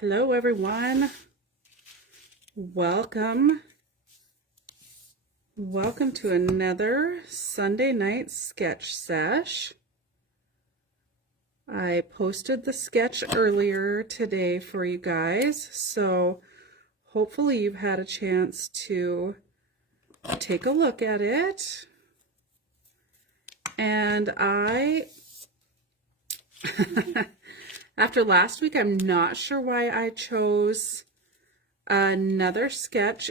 Hello everyone. Welcome to another Sunday night sketch sesh. I posted the sketch earlier today for you guys, so hopefully you've had a chance to take a look at it. And after last week, I'm not sure why I chose another sketch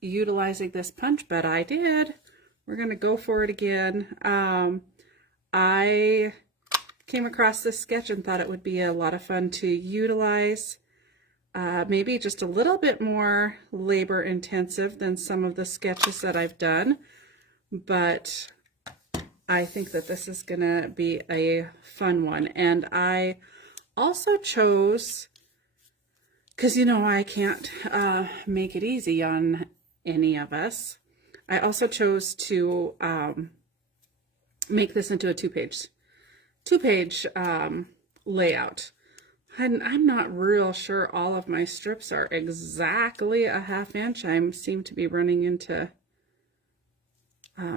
utilizing this punch, but I did. We're going to go for it again. I came across this sketch and thought it would be a lot of fun to utilize. Maybe just a little bit more labor intensive than some of the sketches that I've done, but I think that this is going to be a fun one. And I also chose, because you know I can't make it easy on any of us, I also chose to make this into a two-page layout. I'm not real sure all of my strips are exactly a 1/2 inch. I seem to be running into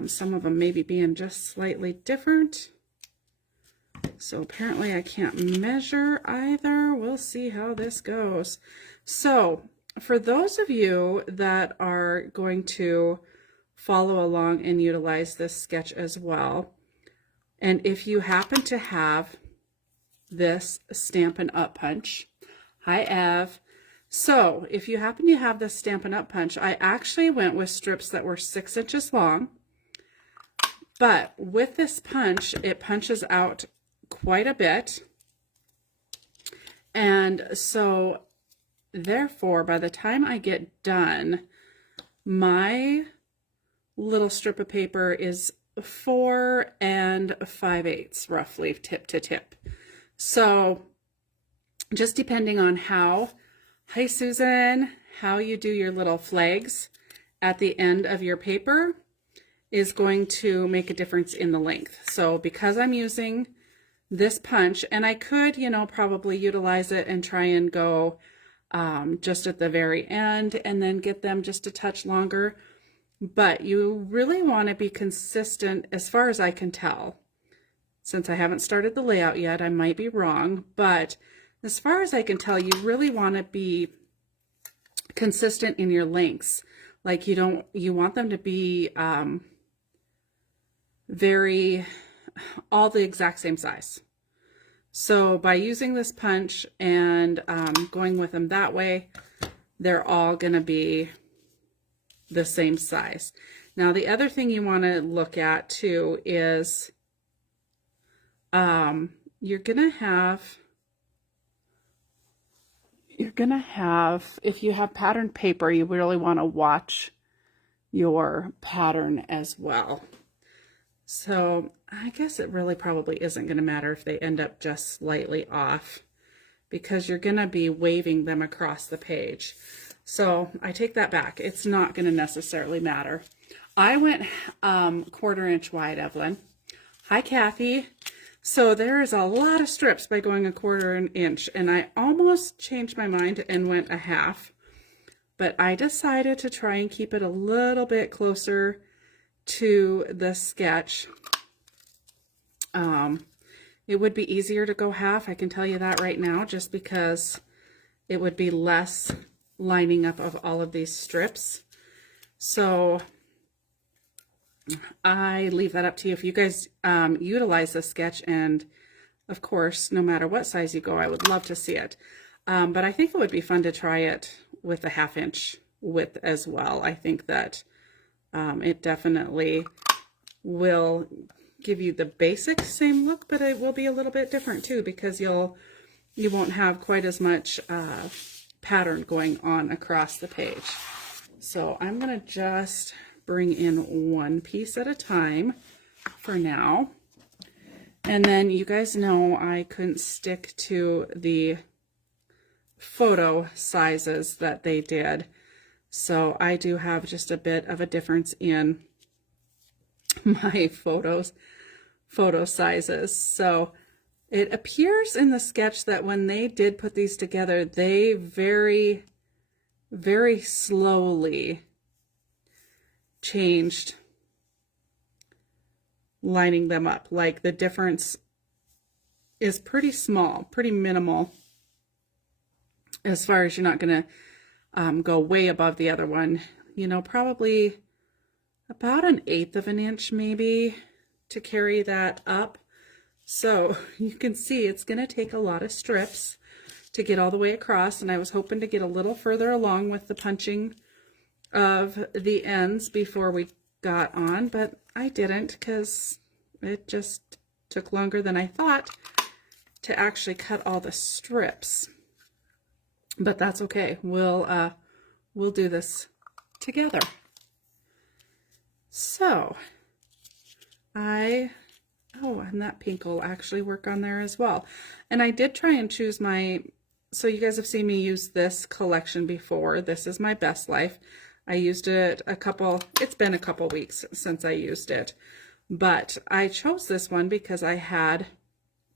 some of them maybe being just slightly different. So apparently I can't measure either. We'll see how this goes. So for those of you that are going to follow along and utilize this sketch as well, and if you happen to have this Stampin' Up punch, hi Ev. So if you happen to have this Stampin' Up punch, I actually went with strips that were 6 inches long, but with this punch, it punches out quite a bit. And so therefore, by the time I get done, my little strip of paper is 4 5/8 roughly, tip to tip. So just depending on how, hi Susan, how you do your little flags at the end of your paper is going to make a difference in the length. So because I'm using this punch, and I could, you know, probably utilize it and try and go just at the very end and then get them just a touch longer, but you really want to be consistent as far as I can tell. Since I haven't started the layout yet, I might be wrong, but as far as I can tell, you really want to be consistent in your lengths. Like you want them to be all the exact same size. So by using this punch and going with them that way, they're all going to be the same size. Now the other thing you want to look at too is you're gonna have, if you have patterned paper, you really want to watch your pattern as well. So I guess it really probably isn't going to matter if they end up just slightly off, because you're going to be waving them across the page. So I take that back. It's not going to necessarily matter. I went 1/4 inch wide, Evelyn. Hi, Kathy. So there is a lot of strips by going 1/4 inch, and I almost changed my mind and went 1/2, but I decided to try and keep it a little bit closer to the sketch. It would be easier to go 1/2, I can tell you that right now, just because it would be less lining up of all of these strips. So I leave that up to you. If you guys utilize this sketch, and of course, no matter what size you go, I would love to see it. But I think it would be fun to try it with a 1/2 inch width as well. I think that it definitely will give you the basic same look, but it will be a little bit different too, because you won't have quite as much pattern going on across the page. So I'm going to just bring in one piece at a time for now. And then you guys know I couldn't stick to the photo sizes that they did. So I do have just a bit of a difference in my photo sizes. So It appears in the sketch that when they did put these together, they very, very slowly changed lining them up. Like the difference is pretty small, pretty minimal, as far as you're not going to go way above the other one. You know, probably about 1/8 of an inch maybe to carry that up. So you can see it's going to take a lot of strips to get all the way across, and I was hoping to get a little further along with the punching of the ends before we got on, but I didn't because it just took longer than I thought to actually cut all the strips. But that's okay. We'll do this together. So oh, and that pink will actually work on there as well. And I did try and choose so you guys have seen me use this collection before. This is my Best Life. I used it it's been a couple weeks since I used it. But I chose this one because I had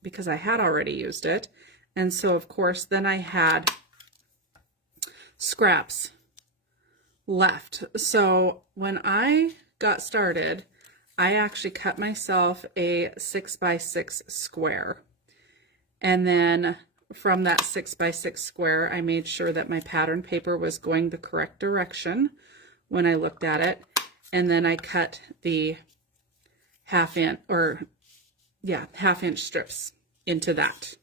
already used it. And so of course then I had scraps left. So when I got started, I actually cut myself a 6x6 square. And then from that 6x6 square, I made sure that my pattern paper was going the correct direction when I looked at it. And then I cut the half-inch strips into that.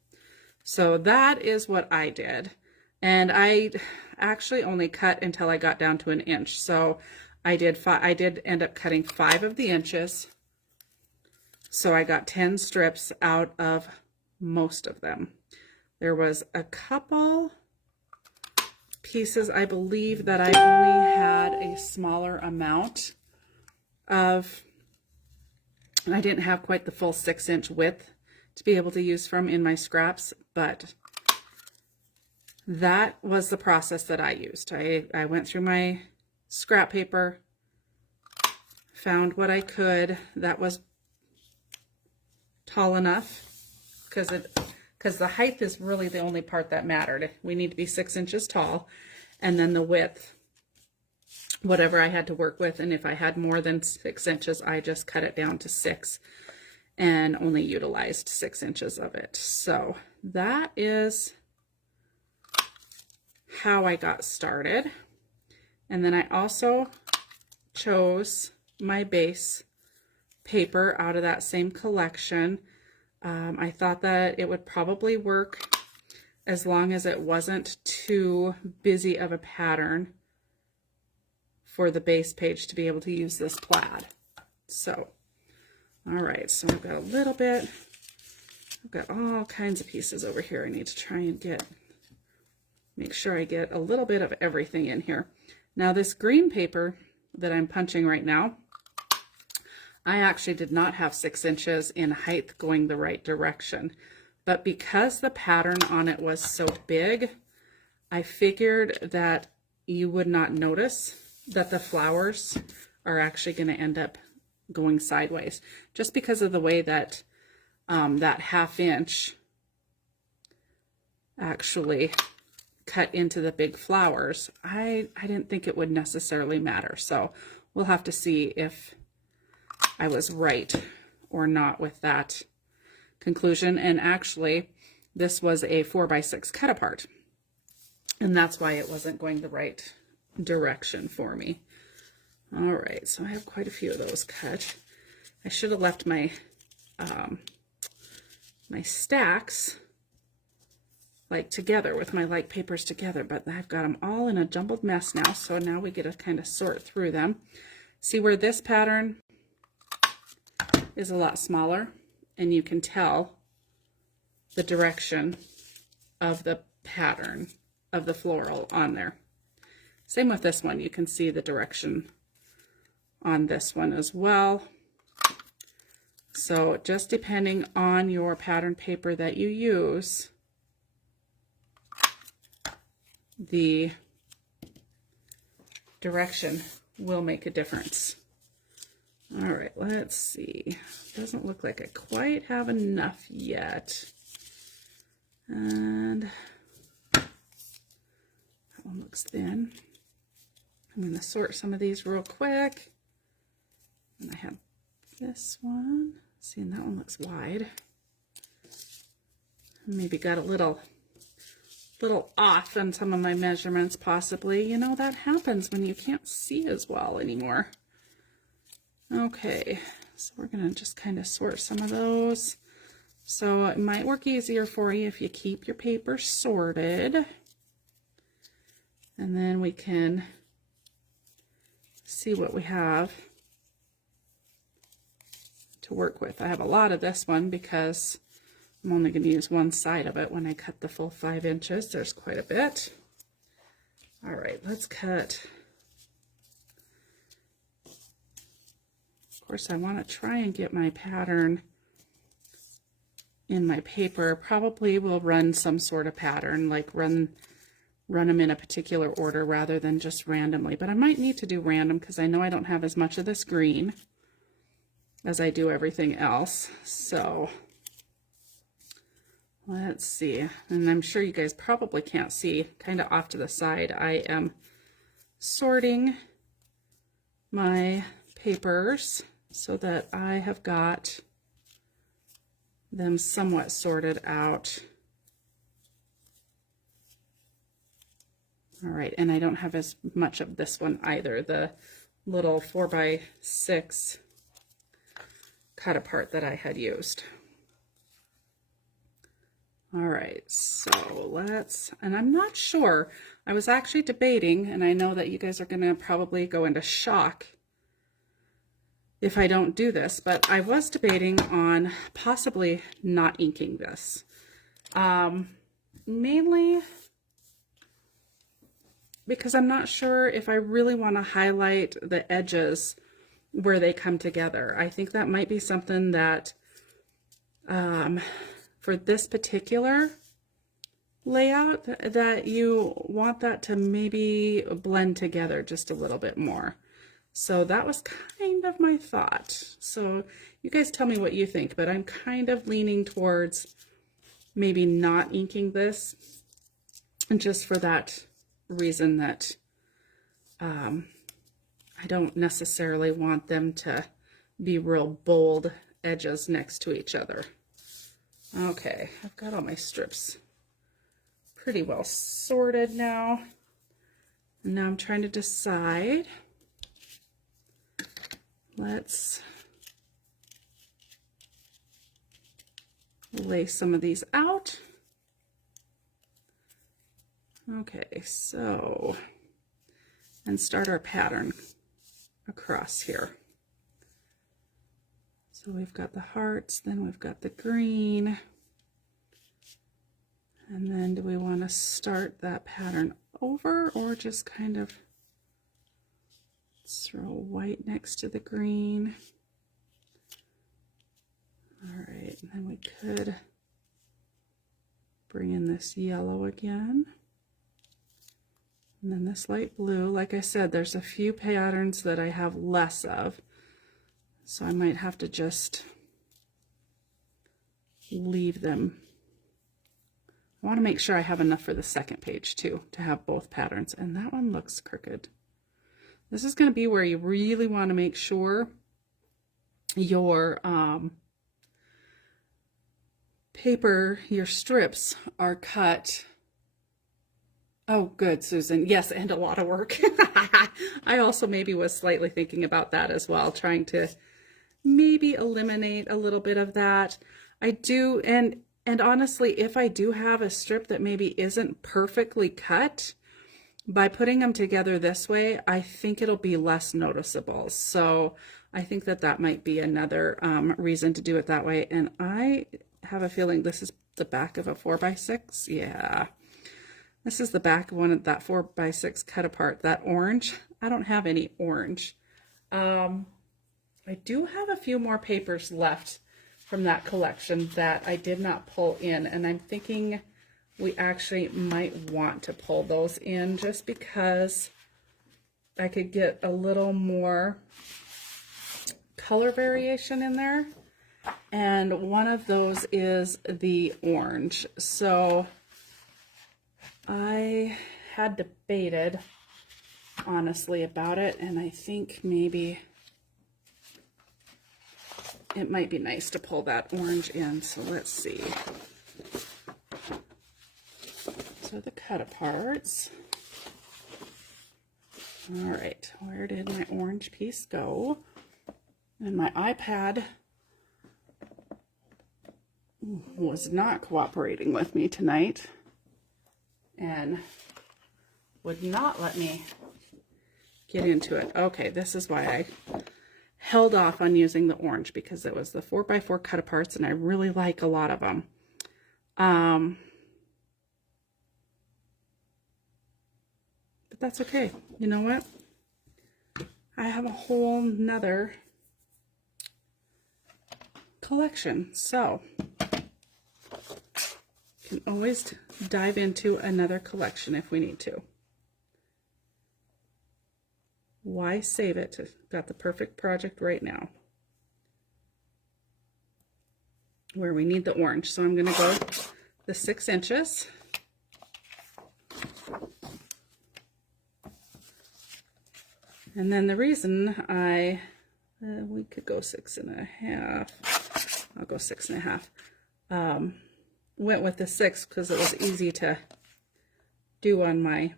So that is what I did. And I actually only cut until I got down to 1 inch. So I did end up cutting 5 of the inches. So I got 10 strips out of most of them. There was a couple pieces, I believe, that I only had a smaller amount of. I didn't have quite the full 6-inch width to be able to use from in my scraps, but that was the process that I used. I went through my scrap paper, found what I could that was tall enough, because the height is really the only part that mattered. We need to be 6 inches tall, and then the width, whatever I had to work with. And if I had more than 6 inches, I just cut it down to 6 and only utilized 6 inches of it. So that is how I got started. And then I also chose my base paper out of that same collection. I thought that it would probably work as long as it wasn't too busy of a pattern for the base page to be able to use this plaid. So, all right, so I've got a little bit, I've got all kinds of pieces over here. I need to try and make sure I get a little bit of everything in here. Now this green paper that I'm punching right now, I actually did not have 6 inches in height going the right direction, but because the pattern on it was so big, I figured that you would not notice that the flowers are actually going to end up going sideways, just because of the way that that 1/2 inch actually cut into the big flowers. I didn't think it would necessarily matter, so we'll have to see if I was right or not with that conclusion. And actually, this was a 4x6 cut apart, and that's why it wasn't going the right direction for me. All right, so I have quite a few of those cut. I should have left my my stacks like together with my like papers together, but I've got them all in a jumbled mess now. So now we get to kind of sort through them. See where this pattern is a lot smaller, and you can tell the direction of the pattern of the floral on there. Same with this one, you can see the direction on this one as well. So just depending on your pattern paper that you use, the direction will make a difference. All right, let's see. Doesn't look like I quite have enough yet. And that one looks thin. I'm going to sort some of these real quick. And I have this one. See, and that one looks wide. Maybe got a little off on some of my measurements, possibly. You know, that happens when you can't see as well anymore. Okay, so we're going to just kind of sort some of those. So it might work easier for you if you keep your paper sorted. And then we can see what we have to work with. I have a lot of this one because I'm only going to use one side of it when I cut the full 5 inches. There's quite a bit. All right, let's cut. Of course, I want to try and get my pattern in my paper. Probably will run some sort of pattern, like run them in a particular order rather than just randomly. But I might need to do random because I know I don't have as much of this green as I do everything else. So let's see. And I'm sure you guys probably can't see, kind of off to the side, I am sorting my papers so that I have got them somewhat sorted out. All right, and I don't have as much of this one either, the little 4x6 cut apart that I had used. All right, so let's, and I'm not sure, I was actually debating, and I know that you guys are going to probably go into shock if I don't do this, but I was debating on possibly not inking this. Mainly because I'm not sure if I really want to highlight the edges where they come together. I think that might be something that for this particular layout that you want that to maybe blend together just a little bit more. So that was kind of my thought. So you guys tell me what you think, but I'm kind of leaning towards maybe not inking this, and just for that reason that I don't necessarily want them to be real bold edges next to each other. Okay, I've got all my strips pretty well sorted now. And now I'm trying to decide. Let's lay some of these out. Okay, so, and start our pattern across here. So we've got the hearts, then we've got the green, and then do we want to start that pattern over or just kind of throw white next to the green? All right, and then we could bring in this yellow again. And then this light blue. Like I said, there's a few patterns that I have less of, so I might have to just leave them. I want to make sure I have enough for the second page too, to have both patterns. And that one looks crooked. This is going to be where you really want to make sure your paper, your strips are cut. Oh, good, Susan. Yes, and a lot of work. I also maybe was slightly thinking about that as well, trying to maybe eliminate a little bit of that. I do, and honestly, if I do have a strip that maybe isn't perfectly cut, by putting them together this way, I think it'll be less noticeable. So I think that that might be another reason to do it that way. And I have a feeling this is the back of a 4x6. Yeah. This is the back of one of that 4x6 cut apart. That orange, I don't have any orange. I do have a few more papers left from that collection that I did not pull in, and I'm thinking we actually might want to pull those in just because I could get a little more color variation in there. and one of those is the orange. So I had debated honestly about it, and I think maybe it might be nice to pull that orange in. So let's see. So the cut aparts. All right, where did my orange piece go? And my iPad was not cooperating with me tonight and would not let me get into it. Okay, this is why I held off on using the orange, because it was the 4x4 cut aparts and I really like a lot of them. But that's okay. You know what? I have a whole nother collection, so can always dive into another collection if we need to. Why save it? Got the perfect project right now where we need the orange. So I'm going to go the 6 inches. And then the reason we could go 6.5. I'll go 6.5. Went with the 6 because it was easy to do on my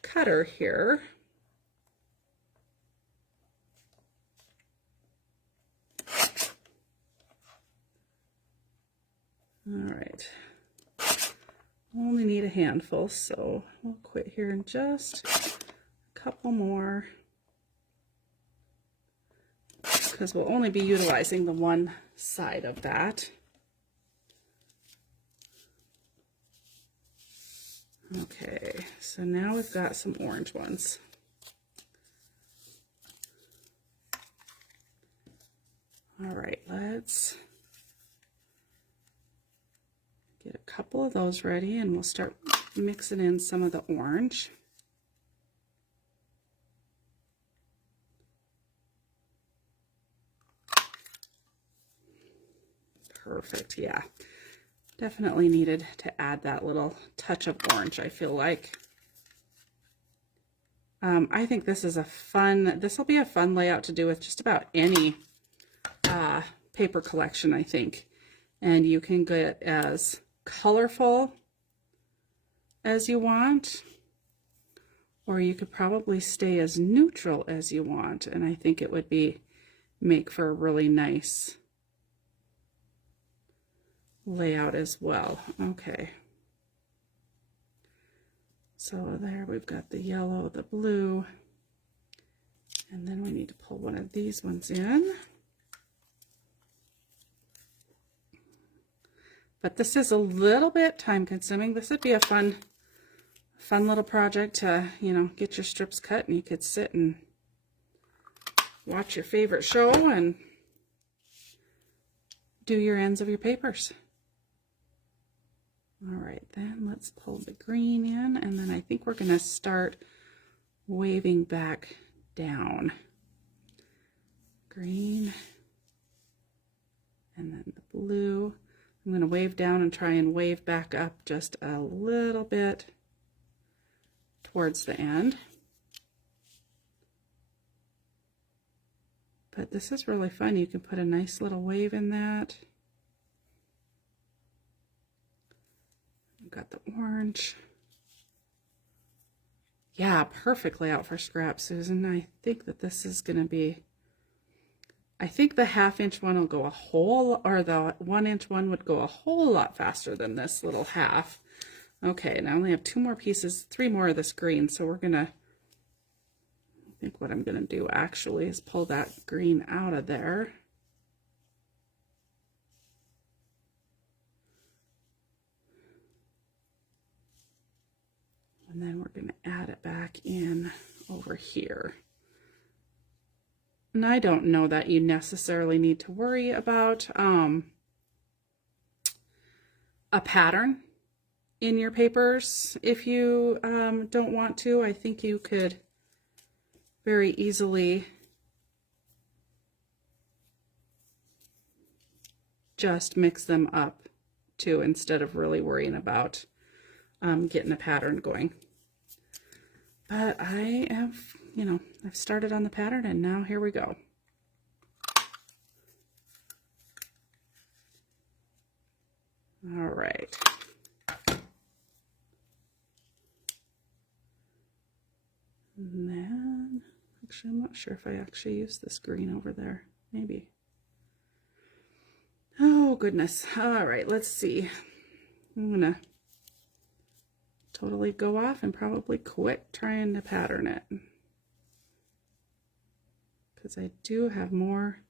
cutter here. All right. Only need a handful, so we'll quit here in just a couple more, because we'll only be utilizing the one side of that. Okay, so now we've got some orange ones. All right, let's get a couple of those ready and we'll start mixing in some of the orange. Perfect, yeah. Definitely needed to add that little touch of orange, I feel like. I think this is this will be a fun layout to do with just about any paper collection, I think. And you can get as colorful as you want, or you could probably stay as neutral as you want. And I think it would make for a really nice layout as well. Okay, so there we've got the yellow, the blue, and then we need to pull one of these ones in. But this is a little bit time consuming. This would be a fun little project to, you know, get your strips cut and you could sit and watch your favorite show and do your ends of your papers. All right, then let's pull the green in, and then I think we're going to start waving back down. Green, and then the blue. I'm going to wave down and try and wave back up just a little bit towards the end. But this is really fun. You can put a nice little wave in that. Got the orange. Yeah, perfect layout for scrap, Susan. I think that this is going to be, I think the 1/2 inch one will go the 1 inch one would go a whole lot faster than this little half. Okay, and I only have 2 more pieces, 3 more of this green, so we're gonna, I think what I'm gonna do actually is pull that green out of there. And then we're going to add it back in over here. And I don't know that you necessarily need to worry about a pattern in your papers if you don't want to. I think you could very easily just mix them up too, instead of really worrying about getting a pattern going. But I have, you know, I've started on the pattern, and now here we go. All right. And then, actually, I'm not sure if I actually used this green over there. Maybe. Oh, goodness. All right, let's see. I'm going to totally go off and probably quit trying to pattern it, because I do have more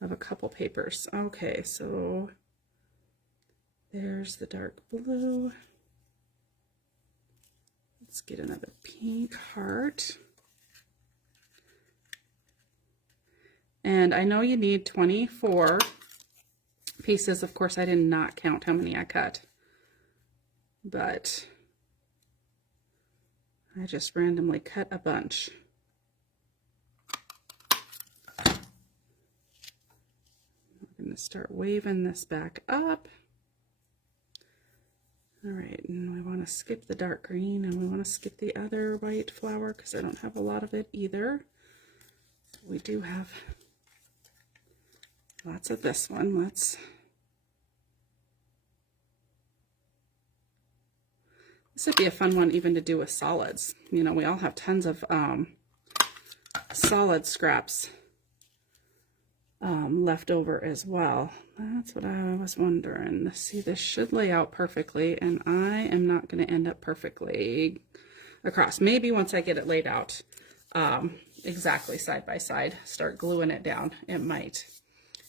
of a couple papers. Okay, so there's the dark blue. Let's get another pink heart. And I know you need 24 pieces. Of course, I did not count how many I cut, but I just randomly cut a bunch. I'm going to start waving this back up. All right, and we want to skip the dark green, and we want to skip the other white flower because I don't have a lot of it either. We do have lots of this one. This would be a fun one even to do with solids. You know, we all have tons of solid scraps left over as well. That's what I was wondering. See, this should lay out perfectly, and I am not going to end up perfectly across. Maybe once I get it laid out exactly side by side, start gluing it down, it might.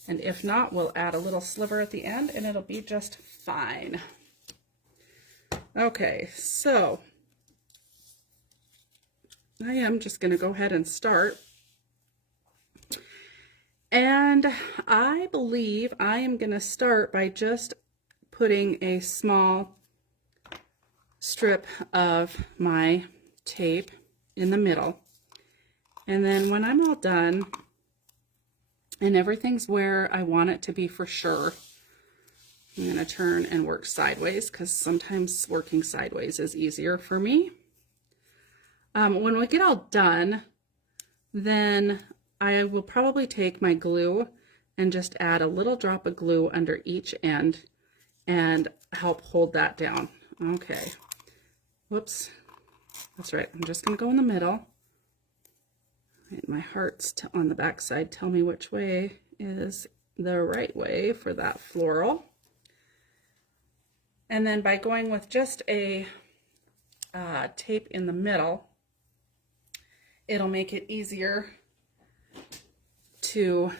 And if not, we'll add a little sliver at the end and it'll be just fine. Okay, so I am just going to go ahead and start. And I believe I am going to start by just putting a small strip of my tape in the middle. And then when I'm all done and everything's where I want it to be for sure, I'm going to turn and work sideways because sometimes working sideways is easier for me. When we get all done, then I will probably take my glue and just add a little drop of glue under each end and help hold that down. Okay. Whoops. That's right. I'm just going to go in the middle. Right, my hearts on the back side tell me which way is the right way for that floral. And then by going with just a tape in the middle, it'll make it easier to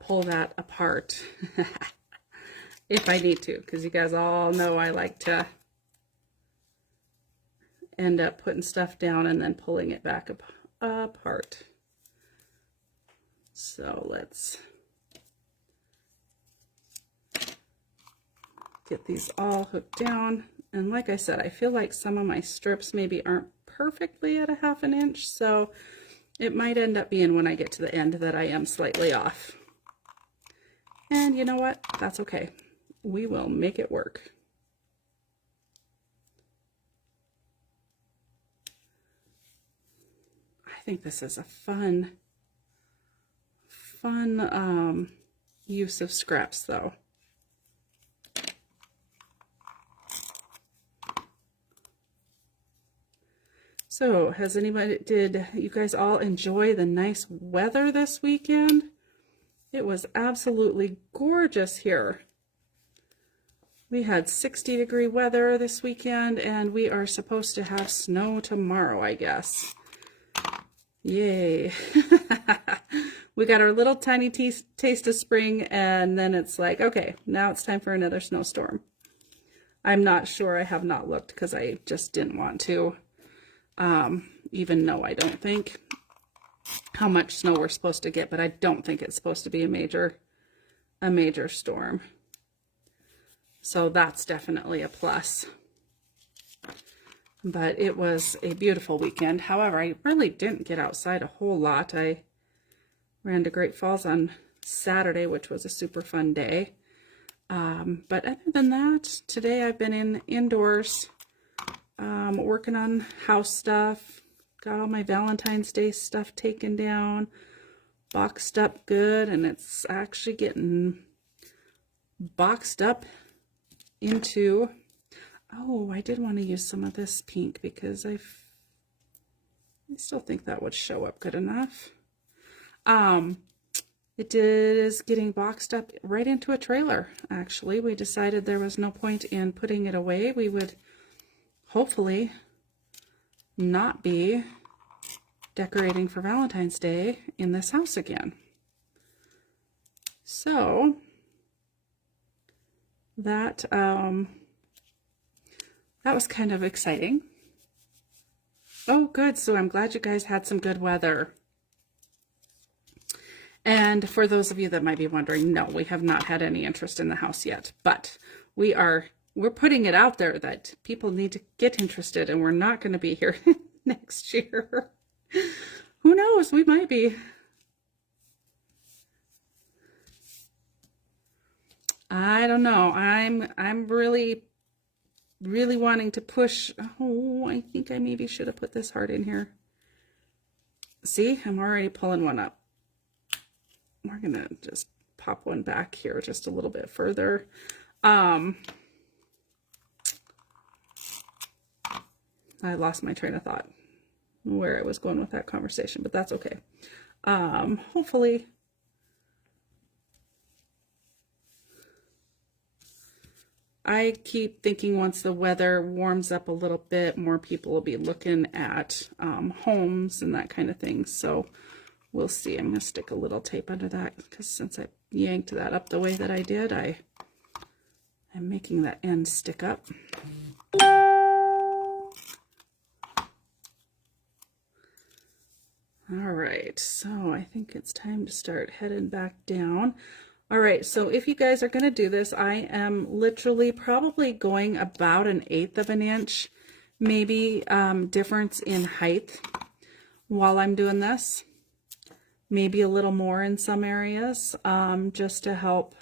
pull that apart if I need to, because you guys all know I like to end up putting stuff down and then pulling it back apart. So let's get these all hooked down. And like I said, I feel like some of my strips maybe aren't perfectly at a ½ inch, so it might end up being when I get to the end that I am slightly off. And you know what? That's okay. We will make it work. I think this is a fun use of scraps though. So did you guys all enjoy the nice weather this weekend? It was absolutely gorgeous here. We had 60-degree weather this weekend, and we are supposed to have snow tomorrow, I guess. Yay. We got our little tiny taste of spring, and then it's like, okay, now it's time for another snowstorm. I'm not sure. I have not looked because I just didn't want to even know, I don't think, how much snow we're supposed to get, but I don't think it's supposed to be a major storm. So that's definitely a plus. But it was a beautiful weekend. However, I really didn't get outside a whole lot. I ran to Great Falls on Saturday, which was a super fun day. But other than that, today I've been indoors, working on house stuff, got all my Valentine's Day stuff taken down, boxed up good, and it's actually getting boxed up into, oh, I did want to use some of this pink because I still think that would show up good enough. It is getting boxed up right into a trailer, actually. We decided there was no point in putting it away. We would hopefully not be decorating for Valentine's Day in this house again. So that was kind of exciting. Oh, good. So I'm glad you guys had some good weather. And for those of you that might be wondering, no, we have not had any interest in the house yet, but we're putting it out there that people need to get interested, and we're not going to be here next year. Who knows? We might be. I don't know. I'm really wanting to push. Oh, I think I maybe should have put this heart in here. See, I'm already pulling one up. We're gonna just pop one back here just a little bit further. I lost my train of thought where I was going with that conversation, but that's okay. Hopefully I keep thinking once the weather warms up a little bit, more people will be looking at homes and that kind of thing. So we'll see. I'm going to stick a little tape under that because since I yanked that up the way that I did, I'm making that end stick up. All right, so I think it's time to start heading back down. All right, so if you guys are going to do this, I am literally probably going about 1/8 of an inch, maybe difference in height while I'm doing this. Maybe a little more in some areas, just to help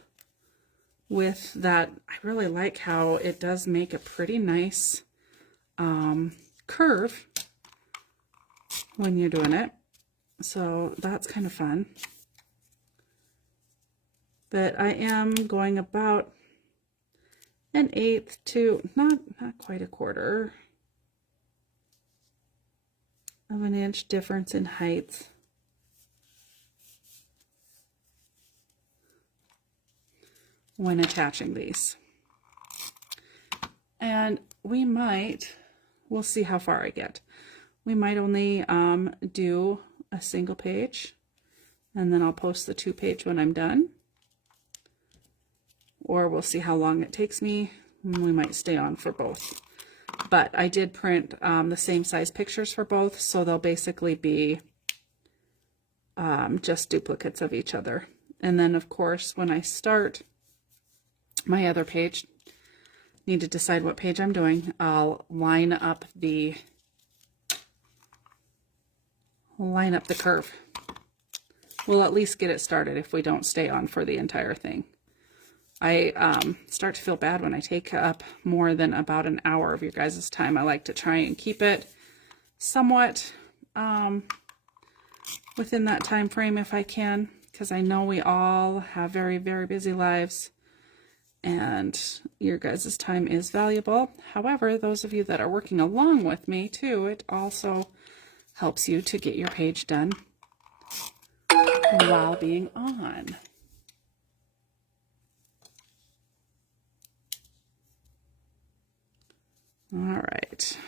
with that. I really like how it does make a pretty nice curve when you're doing it. So that's kind of fun. But I am going about 1/8 to not quite 1/4 of an inch difference in height. When attaching these. And we'll see how far I get. We might only do a single page, and then I'll post the 2-page when I'm done. Or we'll see how long it takes me. We might stay on for both. But I did print the same size pictures for both, so they'll basically be just duplicates of each other. And then of course, when I start my other page, need to decide what page I'm doing, I'll line up the curve. We'll at least get it started if we don't stay on for the entire thing. I start to feel bad when I take up more than about an hour of your guys' time. I like to try and keep it somewhat within that time frame if I can, because I know we all have very, very busy lives and your guys' time is valuable. However, those of you that are working along with me too, it also helps you to get your page done while being on. All right.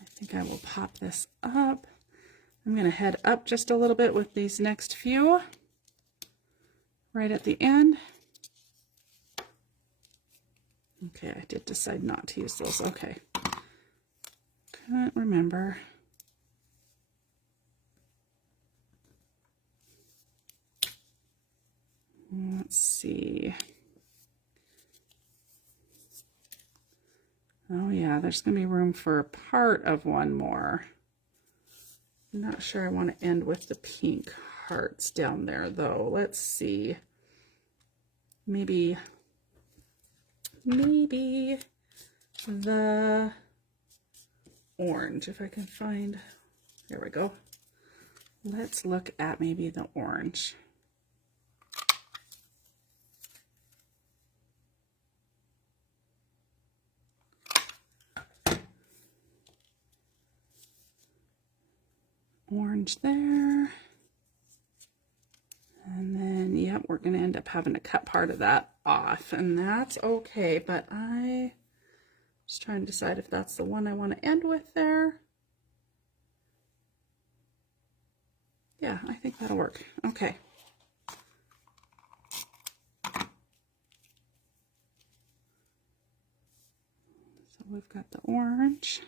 I think I will pop this up. I'm going to head up just a little bit with these next few right at the end. Okay, I did decide not to use those. Okay. Couldn't remember. Let's see. Oh yeah, there's going to be room for part of one more. I'm not sure I want to end with the pink hearts down there though. Let's see. Maybe the orange, if I can find, there we go. Let's look at maybe the orange. Orange there. And then, yep, we're going to end up having to cut part of that off, and that's okay, but I just trying to decide if that's the one I want to end with there. Yeah, I think that'll work. Okay. So we've got the orange.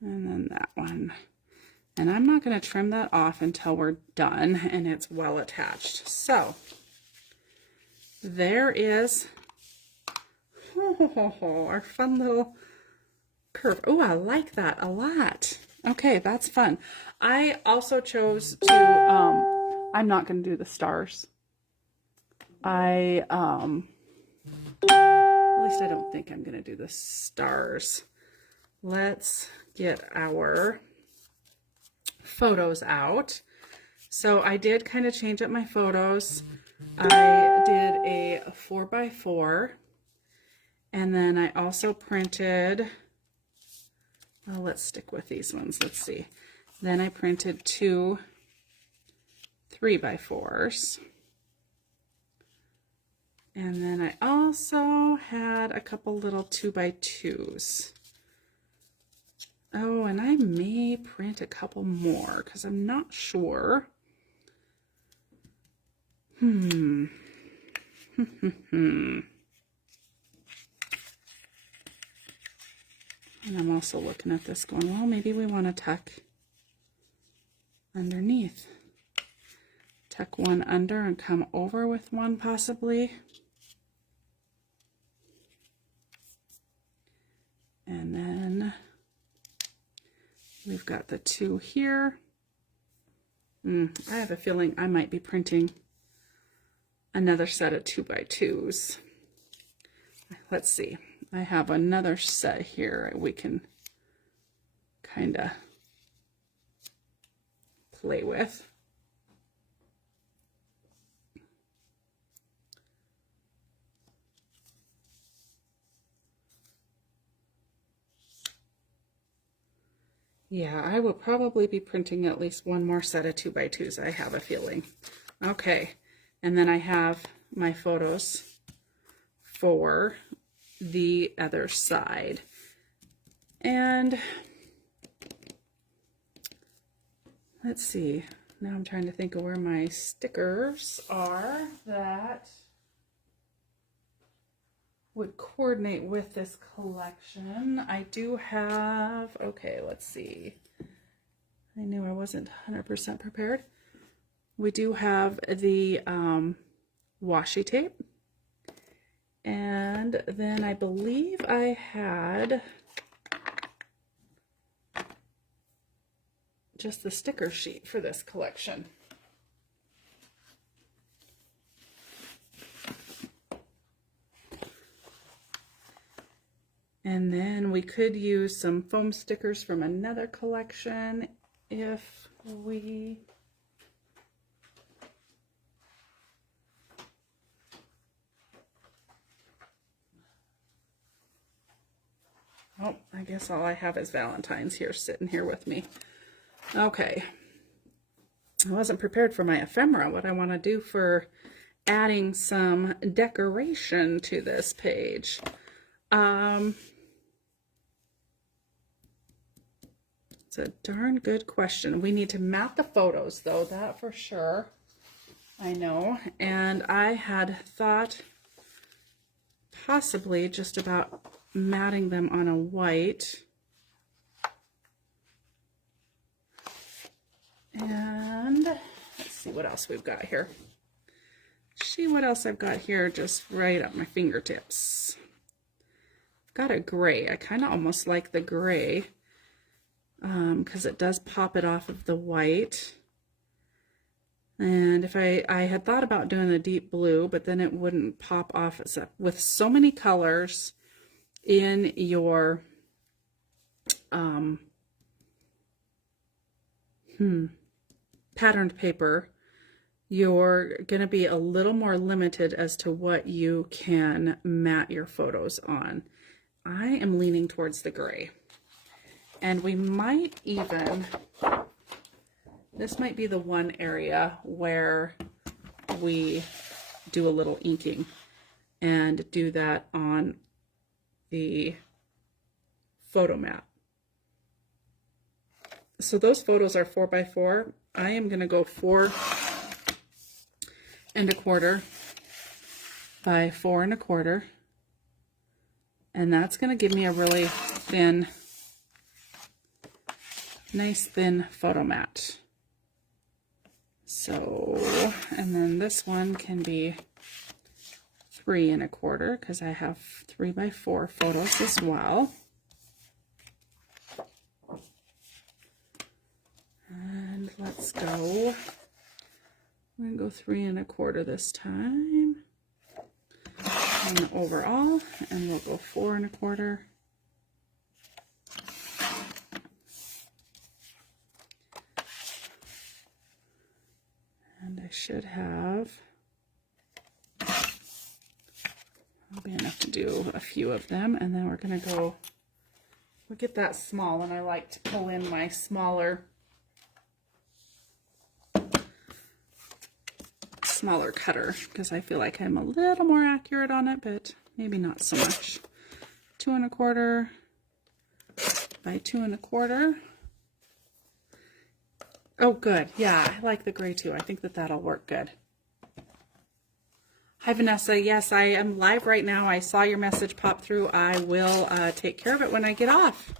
And then that one. And I'm not going to trim that off until we're done and it's well attached. So there is our fun little curve. Oh, I like that a lot. Okay, that's fun. I also chose to, I'm not going to do the stars. At least I don't think I'm going to do the stars. Let's get our photos out. So I did kind of change up my photos. I did a 4x4, and then I also printed, well, let's stick with these ones. Let's see. Then I printed 2 3x4s. And then I also had a couple little 2x2s. Oh, and I may print a couple more because I'm not sure. And I'm also looking at this going, well, maybe we want to tuck underneath. Tuck one under and come over with one possibly. And then we've got the 2 here. I have a feeling I might be printing another set of 2x2s. Let's see. I have another set here we can kind of play with. Yeah, I will probably be printing at least one more set of 2x2s, I have a feeling. Okay, and then I have my photos for the other side. And let's see, now I'm trying to think of where my stickers are that would coordinate with this collection. I do have, okay, let's see. I knew I wasn't 100% prepared. We do have the washi tape. And then I believe I had just the sticker sheet for this collection. And then we could use some foam stickers from another collection if we... Oh, I guess all I have is Valentine's here sitting here with me. Okay. I wasn't prepared for my ephemera, what I want to do for adding some decoration to this page. It's a darn good question. We need to map the photos though, that for sure. I know. And I had thought possibly just about matting them on a white. And let's see what else we've got here. See what else I've got here just right at my fingertips. got a gray. I kind of almost like the gray because it does pop it off of the white. And if I had thought about doing a deep blue, but then it wouldn't pop off as a, with so many colors in your patterned paper, you're going to be a little more limited as to what you can mat your photos on. I am leaning towards the gray. And we might even, this might be the one area where we do a little inking and do that on the photo mat. So those photos are 4x4. I am going to go 4 1/4 by 4 1/4, and that's going to give me a really thin, nice thin photo mat. So, and then this one can be 3 1/4 because I have 3x4 photos as well. And let's go. I'm going to go 3 1/4 this time on the overall, and we'll go 4 1/4. And I should have, that'll be enough to do a few of them, and then we're going to go, we'll get that small, and I like to pull in my smaller cutter because I feel like I'm a little more accurate on it, but maybe not so much. 2 1/4 by 2 1/4. Oh, good. Yeah, I like the gray too. I think that that'll work good. Hi, Vanessa. Yes, I am live right now. I saw your message pop through. I will take care of it when I get off.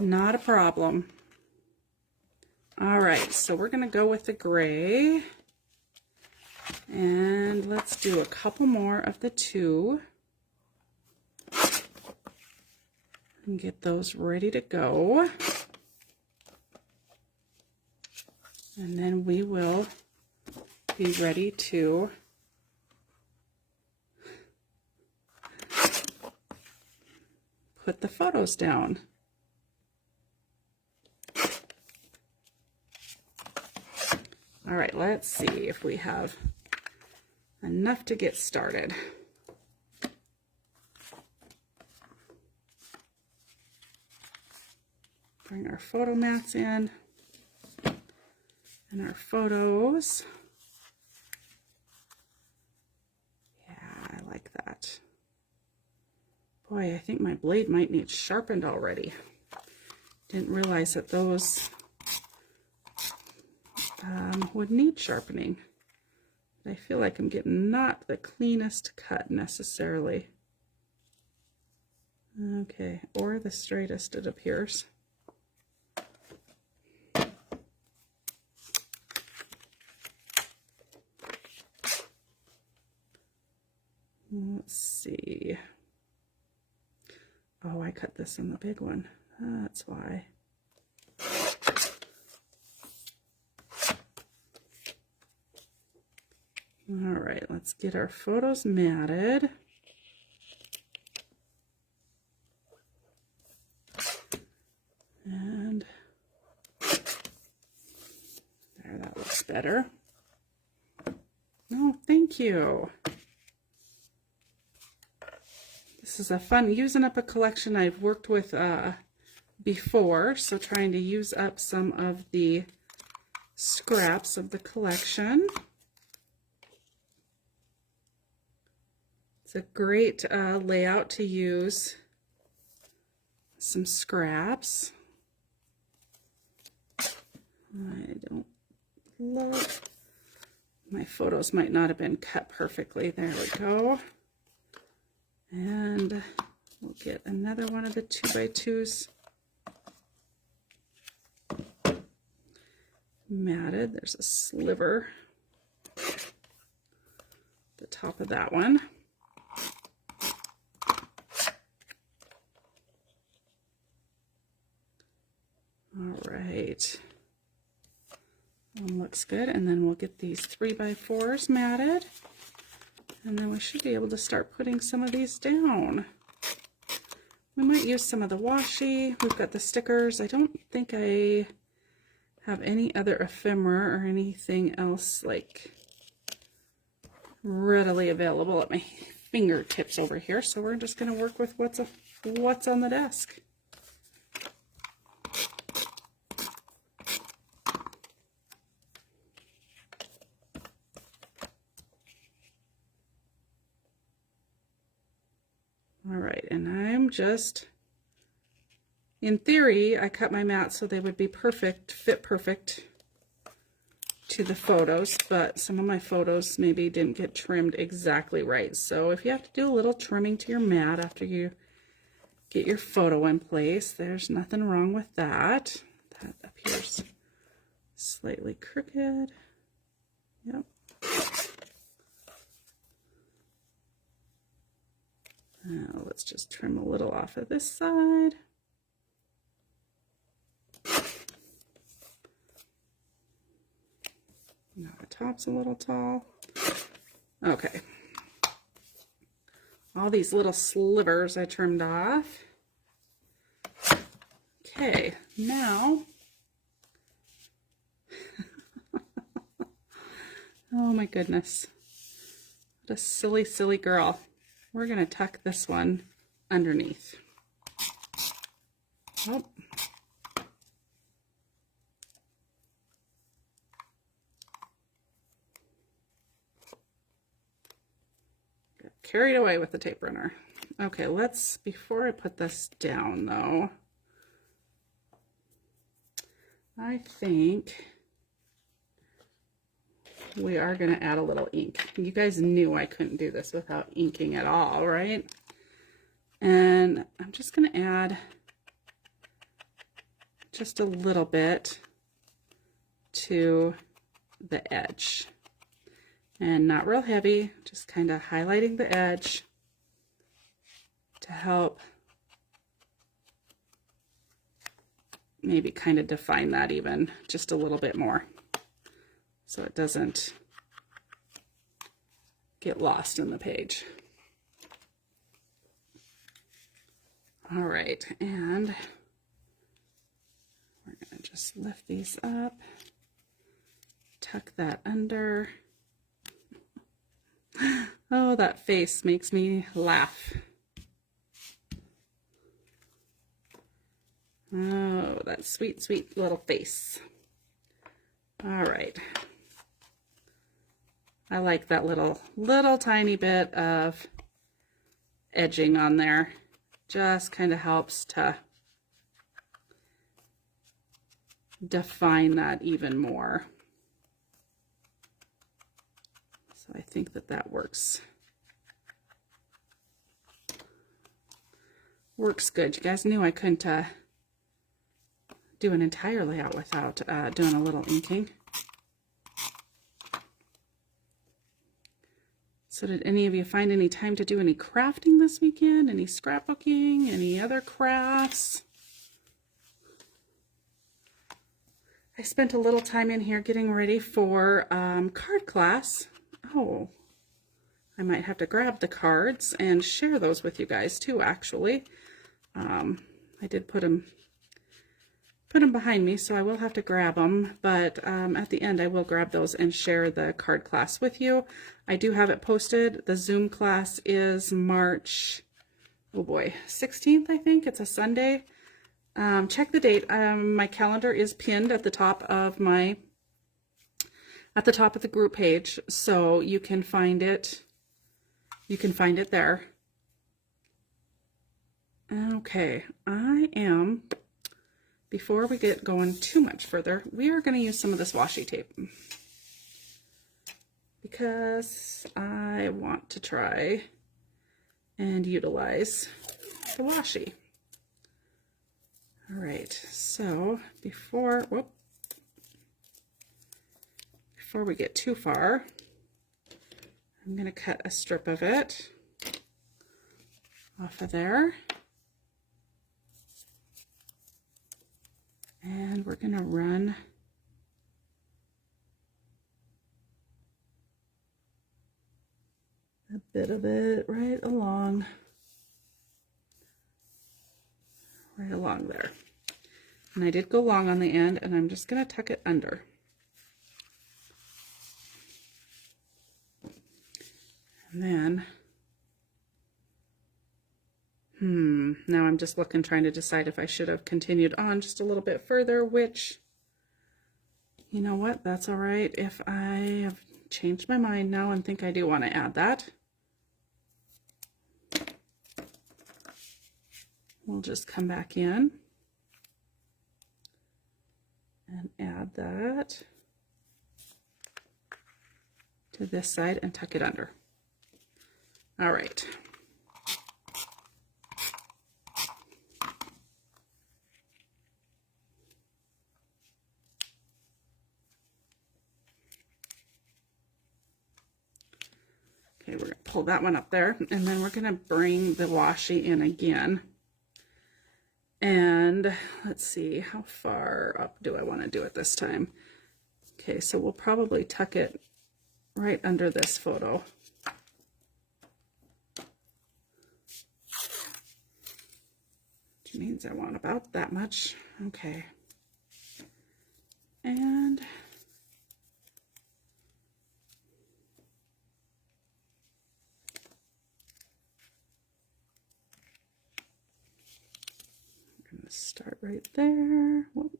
Not a problem. All right, so we're going to go with the gray. And let's do a couple more of the 2. And get those ready to go. And then we will be ready to put the photos down. All right, let's see if we have enough to get started. Bring our photo mats in and our photos. Yeah, I like that. Boy, I think my blade might need sharpened already. Didn't realize that those would need sharpening. I feel like I'm getting not the cleanest cut necessarily. Okay, or the straightest, it appears. Let's see. Oh, I cut this in the big one. That's why. All right, let's get our photos matted. And there, that looks better. Oh, thank you. This is a fun, using up a collection I've worked with before, so trying to use up some of the scraps of the collection. It's a great layout to use some scraps. I don't love, my photos might not have been cut perfectly. There we go. And we'll get another one of the 2x2s matted. There's a sliver. the top of that one. All right. One looks good, and then we'll get these 3x4s matted, and then we should be able to start putting some of these down. We might use some of the washi. We've got the stickers. I don't think I have any other ephemera or anything else like readily available at my fingertips over here, so we're just going to work with what's on the desk. All right, and I'm just, in theory, I cut my mats so they would be perfect, fit perfect to the photos, but some of my photos maybe didn't get trimmed exactly right. So if you have to do a little trimming to your mat after you get your photo in place, there's nothing wrong with that. That appears slightly crooked. Yep. Now let's just trim a little off of this side. Now the top's a little tall. Okay. All these little slivers I trimmed off. Okay, now. Oh my goodness. What a silly, silly girl. We're going to tuck this one underneath. Oh. Got carried away with the tape runner. Okay, before I put this down though, I think we are going to add a little ink. You guys knew I couldn't do this without inking at all, right? And I'm just going to add just a little bit to the edge. And not real heavy, just kind of highlighting the edge to help maybe kind of define that even just a little bit more, so it doesn't get lost in the page. All right, and we're going to just lift these up, tuck that under. Oh, that face makes me laugh. Oh, that sweet, sweet little face. All right. I like that little tiny bit of edging on there. Just kind of helps to define that even more. So I think that works. Works good. You guys knew I couldn't do an entire layout without doing a little inking. So did any of you find any time to do any crafting this weekend? Any scrapbooking? Any other crafts? I spent a little time in here getting ready for card class. Oh, I might have to grab the cards and share those with you guys too, actually. I did put them behind me, so I will have to grab them, but at the end I will grab those and share the card class with you. I do have it posted. The Zoom class is March, oh boy, 16th, I think. It's a Sunday. Check the date. My calendar is pinned at the top of the group page, so you can find it. You can find it there. Okay, before we get going too much further, we are going to use some of this washi tape because I want to try and utilize the washi. All right, so before we get too far, I'm going to cut a strip of it off of there. And we're going to run a bit of it right along there. And I did go long on the end, and I'm just going to tuck it under. And then, now I'm just looking, trying to decide if I should have continued on just a little bit further, which, you know what, that's all right if I have changed my mind now and think I do want to add that. We'll just come back in and add that to this side and tuck it under. All right. Okay, we're going to pull that one up there, and then we're going to bring the washi in again. And let's see, how far up do I want to do it this time? Okay, so we'll probably tuck it right under this photo. Which means I want about that much. Okay. And I'm going to start right there. Whoop.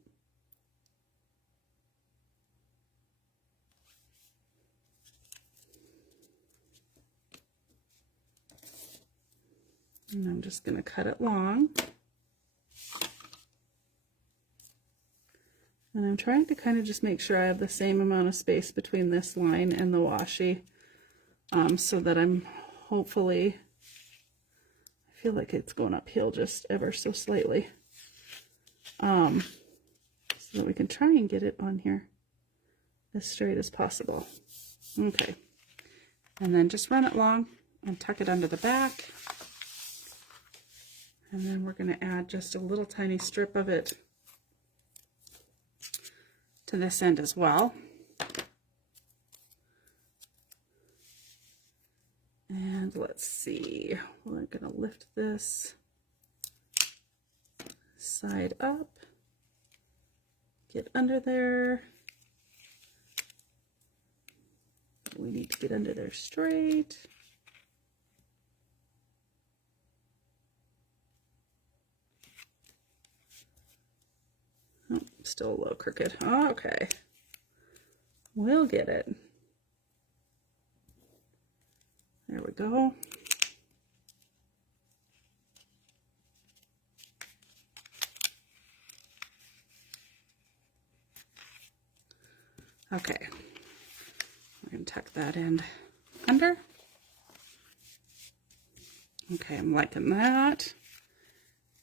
And I'm just going to cut it long. And I'm trying to kind of just make sure I have the same amount of space between this line and the washi, so that I'm hopefully, I feel like it's going uphill just ever so slightly, so that we can try and get it on here as straight as possible. Okay, and then just run it long and tuck it under the back. And then we're going to add just a little tiny strip of it to this end as well. And let's see, we're going to lift this side up, get under there. We need to get under there straight. Oh, still a little crooked. Oh, okay. We'll get it. There we go. Okay. We're going to tuck that end under. Okay, I'm liking that.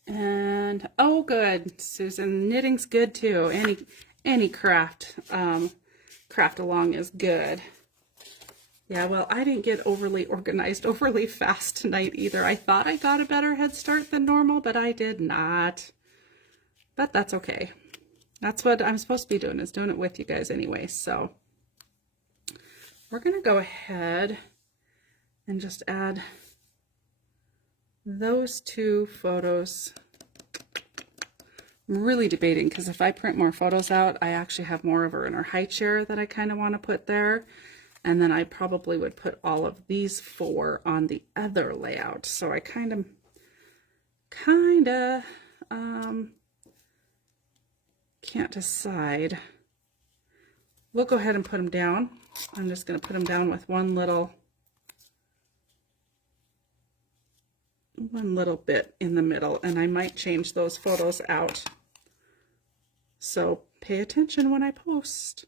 And oh, good, Susan, knitting's good too. Any craft along is good. Yeah, well, I didn't get overly organized overly fast tonight either. I thought I got a better head start than normal, but I did not. But that's okay. That's what I'm supposed to be doing, is doing it with you guys anyway. So we're gonna go ahead and just add those two photos. I'm really debating, because if I print more photos out, I actually have more of her in her high chair that I kind of want to put there. And then I probably would put all of these 4 on the other layout. So I kind of can't decide. We'll go ahead and put them down. I'm just going to put them down with one little bit in the middle, and I might change those photos out. So pay attention when I post.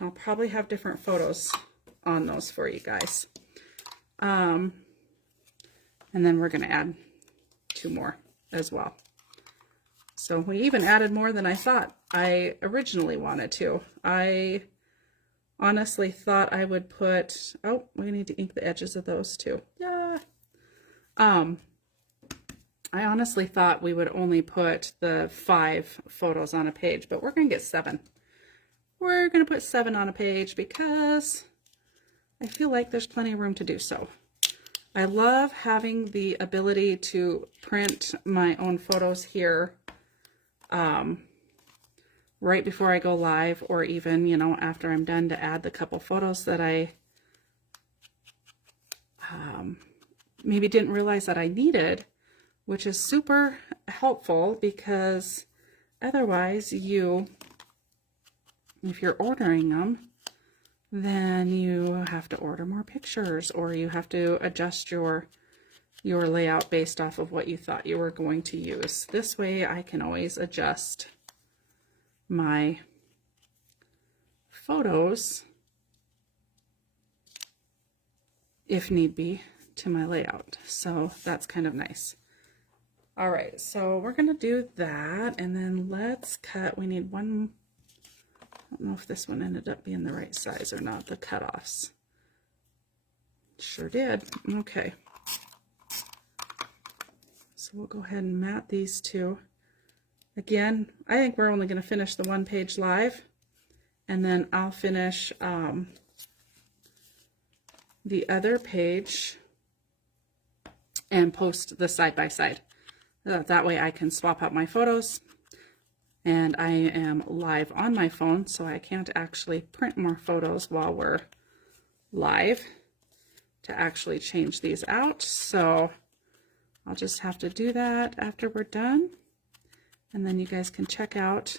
I'll probably have different photos on those for you guys. And then we're going to add 2 more as well. So we even added more than I thought I originally wanted to. I honestly thought I would put, oh, we need to ink the edges of those too. Yeah. I honestly thought we would only put the 5 photos on a page, but we're going to get 7. We're going to put 7 on a page because I feel like there's plenty of room to do so. I love having the ability to print my own photos here right before I go live, or even, you know, after I'm done, to add the couple photos that I maybe didn't realize that I needed, which is super helpful because otherwise if you're ordering them, then you have to order more pictures, or you have to adjust your layout based off of what you thought you were going to use. This way I can always adjust my photos, if need be, to my layout. So that's kind of nice. All right, so we're going to do that, and then let's cut. We need one. I don't know if this one ended up being the right size or not, the cutoffs. Sure did. Okay. So we'll go ahead and mat these two. Again, I think we're only going to finish the 1 page live, and then I'll finish the other page and post the side by side. That way I can swap out my photos, and I am live on my phone, so I can't actually print more photos while we're live to actually change these out. So I'll just have to do that after we're done, and then you guys can check out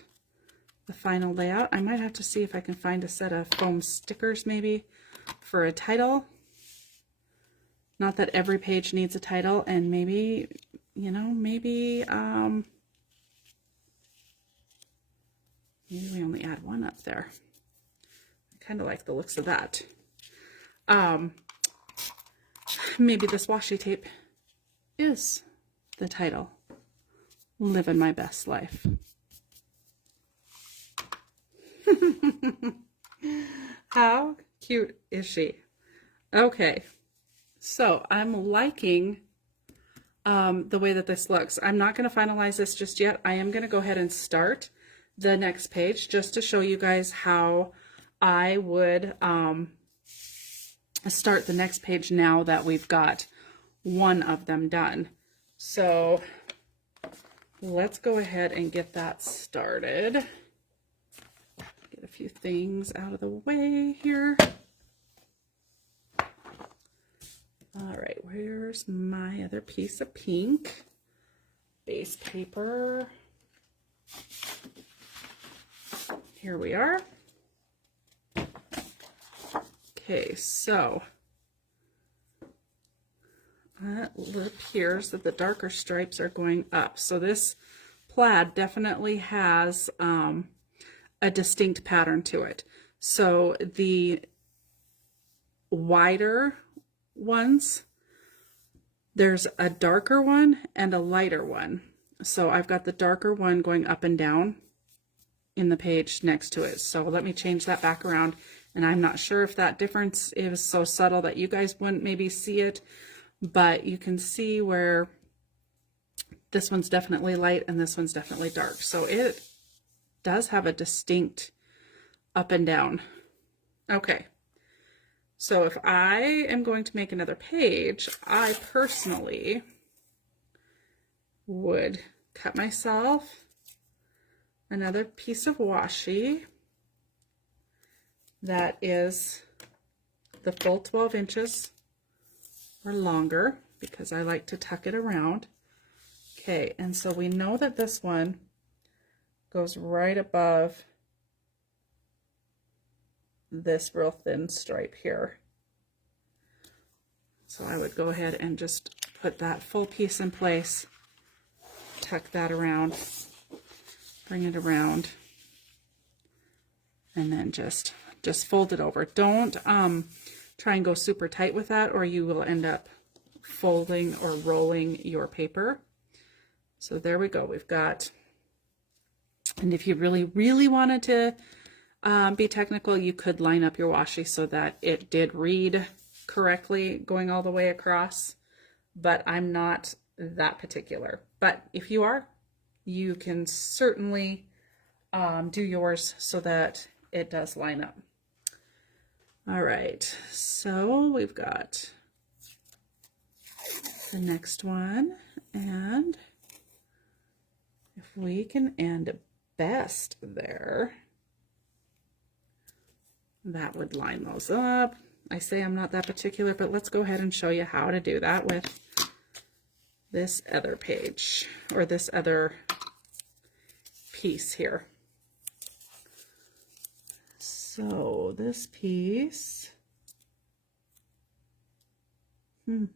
the final layout. I might have to see if I can find a set of foam stickers maybe for a title. Not that every page needs a title, and maybe, you know, maybe we only add one up there. I kind of like the looks of that. Maybe this washi tape is the title. Living my best life. How cute is she? Okay, so I'm liking the way that this looks. I'm not going to finalize this just yet. I am going to go ahead and start the next page just to show you guys how I would start the next page now that we've got one of them done. So let's go ahead and get that started. Get a few things out of the way here. All right, where's my other piece of pink? Base paper. Here we are. Okay, so it appears that the darker stripes are going up. So this plaid definitely has a distinct pattern to it. So the wider ones, there's a darker one and a lighter one. So I've got the darker one going up and down in the page next to it. So let me change that back around. And I'm not sure if that difference is so subtle that you guys wouldn't maybe see it, but you can see where this one's definitely light and this one's definitely dark. So it does have a distinct up and down. Okay. So if I am going to make another page, I personally would cut myself another piece of washi that is the full 12 inches or longer, because I like to tuck it around. Okay, and so we know that this one goes right above this real thin stripe here. So I would go ahead and just put that full piece in place, tuck that around, bring it around, and then just fold it over. Don't try and go super tight with that, or you will end up folding or rolling your paper. So there we go. We've got, and if you really wanted to be technical, you could line up your washi so that it did read correctly going all the way across, but I'm not that particular. But if you are, you can certainly do yours so that it does line up. All right, so we've got the next one, and if we can end best there, that would line those up. I say I'm not that particular, but let's go ahead and show you how to do that with this other page, or this other piece here. So this piece, we're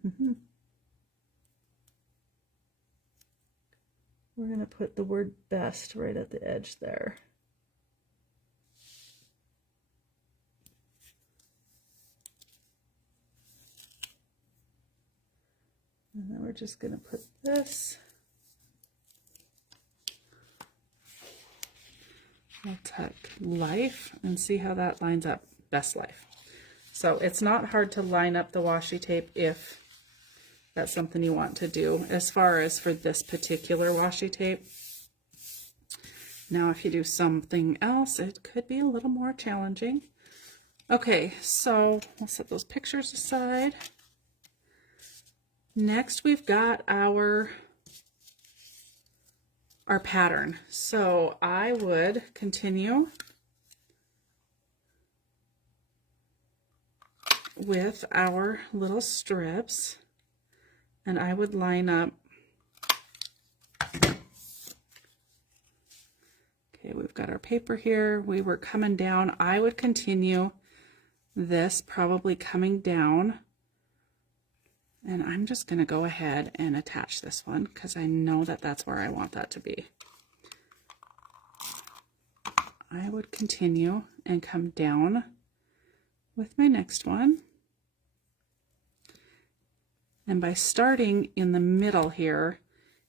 going to put the word best right at the edge there. And then we're just going to put this. We'll tuck life and see how that lines up. Best life. So it's not hard to line up the washi tape if that's something you want to do. As far as for this particular washi tape, now if you do something else, it could be a little more challenging. Okay, so we'll set those pictures aside. Next, we've got our pattern. So I would continue with our little strips, and I would line up. Okay, we've got our paper here. We were coming down. I would continue this, probably coming down. And I'm just going to go ahead and attach this one because I know that that's where I want that to be. I would continue and come down with my next one. And by starting in the middle here,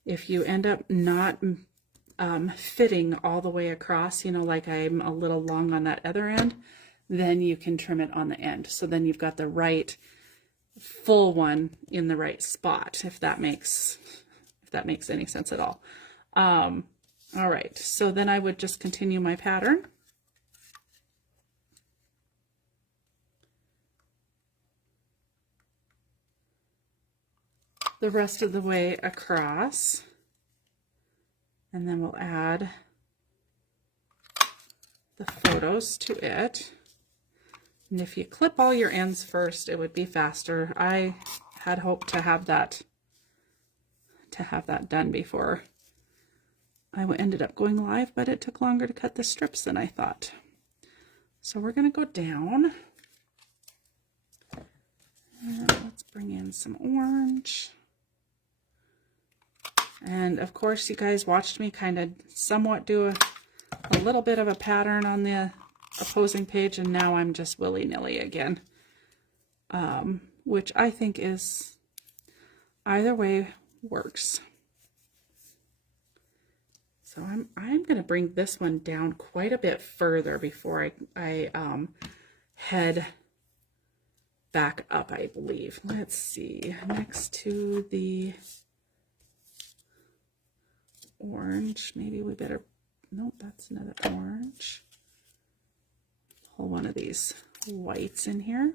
if you end up not fitting all the way across, you know, like I'm a little long on that other end, then you can trim it on the end. So then you've got the right full one in the right spot, if that makes any sense at all. All right, so then I would just continue my pattern. The rest of the way across, and then we'll add the photos to it. And if you clip all your ends first, it would be faster. I had hoped to have that done before I ended up going live, but it took longer to cut the strips than I thought. So we're going to go down. And let's bring in some orange. And of course, you guys watched me kind of somewhat do a little bit of a pattern on the opposing page, and now I'm just willy-nilly again, which I think is, either way works. So I'm going to bring this one down quite a bit further before I head back up, I believe. Let's see, next to the orange, maybe we better, nope, that's another orange. Pull one of these whites in here.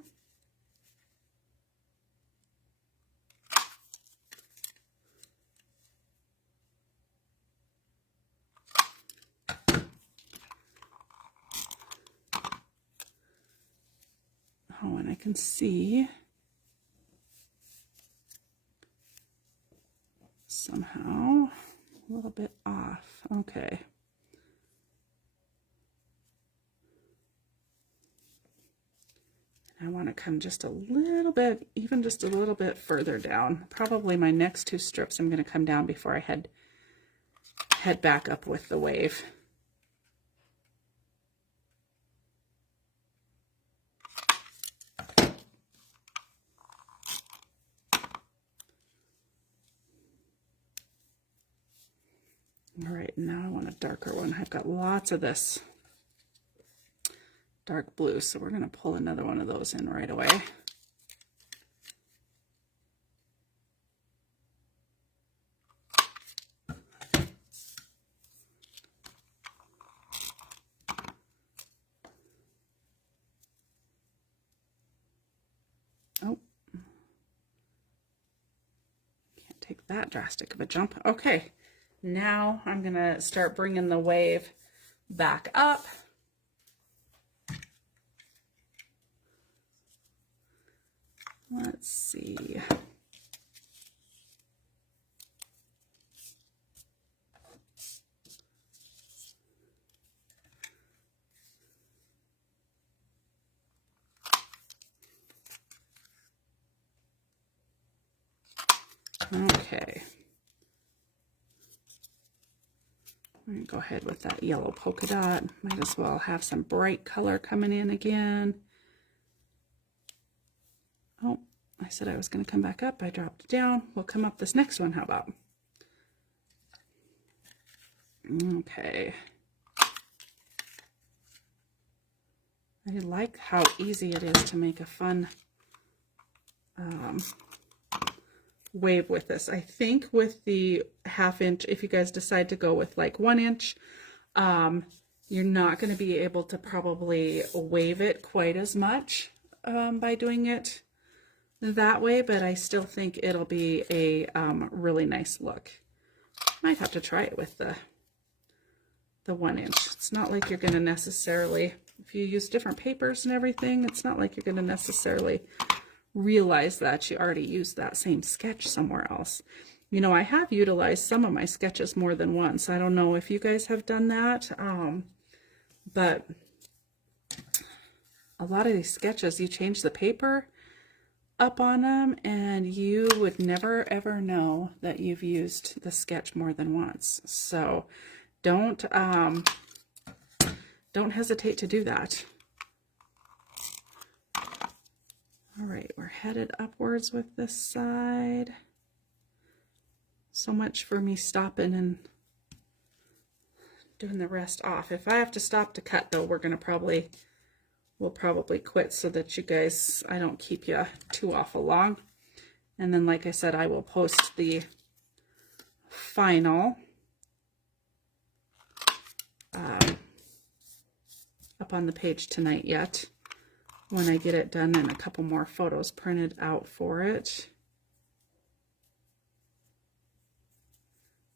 Oh, and I can see somehow a little bit off. Okay. I want to come just a little bit, even just a little bit further down. Probably my next two strips I'm going to come down before I head back up with the wave. All right, now I want a darker one. I've got lots of this dark blue. So we're going to pull another one of those in right away. Oh, can't take that drastic of a jump. Okay, now I'm going to start bringing the wave back up. Let's see. Okay. I'm going to go ahead with that yellow polka dot. Might as well have some bright color coming in again. Oh, I said I was going to come back up. I dropped it down. We'll come up this next one. How about? Okay. I like how easy it is to make a fun wave with this. I think with the 1/2 inch, if you guys decide to go with like 1 inch, you're not going to be able to probably wave it quite as much by doing it that way, but I still think it'll be a really nice look. Might have to try it with the 1 inch. It's not like you're going to necessarily, if you use different papers and everything, it's not like you're going to necessarily realize that you already used that same sketch somewhere else. You know, I have utilized some of my sketches more than once. I don't know if you guys have done that, but a lot of these sketches, you change the paper up on them and you would never ever know that you've used the sketch more than once. So don't hesitate to do that. All right, we're headed upwards with this side. So much for me stopping and doing the rest off. If I have to stop to cut though, we'll probably quit so that you guys, I don't keep you too awful long. And then, like I said, I will post the final up on the page tonight yet, when I get it done and a couple more photos printed out for it.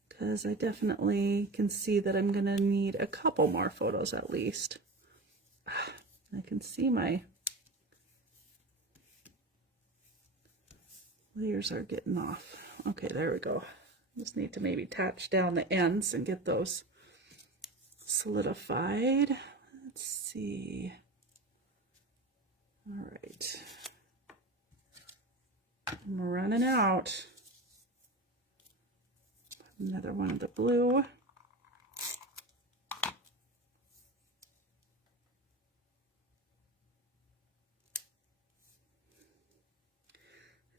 Because I definitely can see that I'm going to need a couple more photos at least. I can see my layers are getting off. Okay, there we go. Just need to maybe touch down the ends and get those solidified. Let's see. All right. I'm running out. Another one of the blue.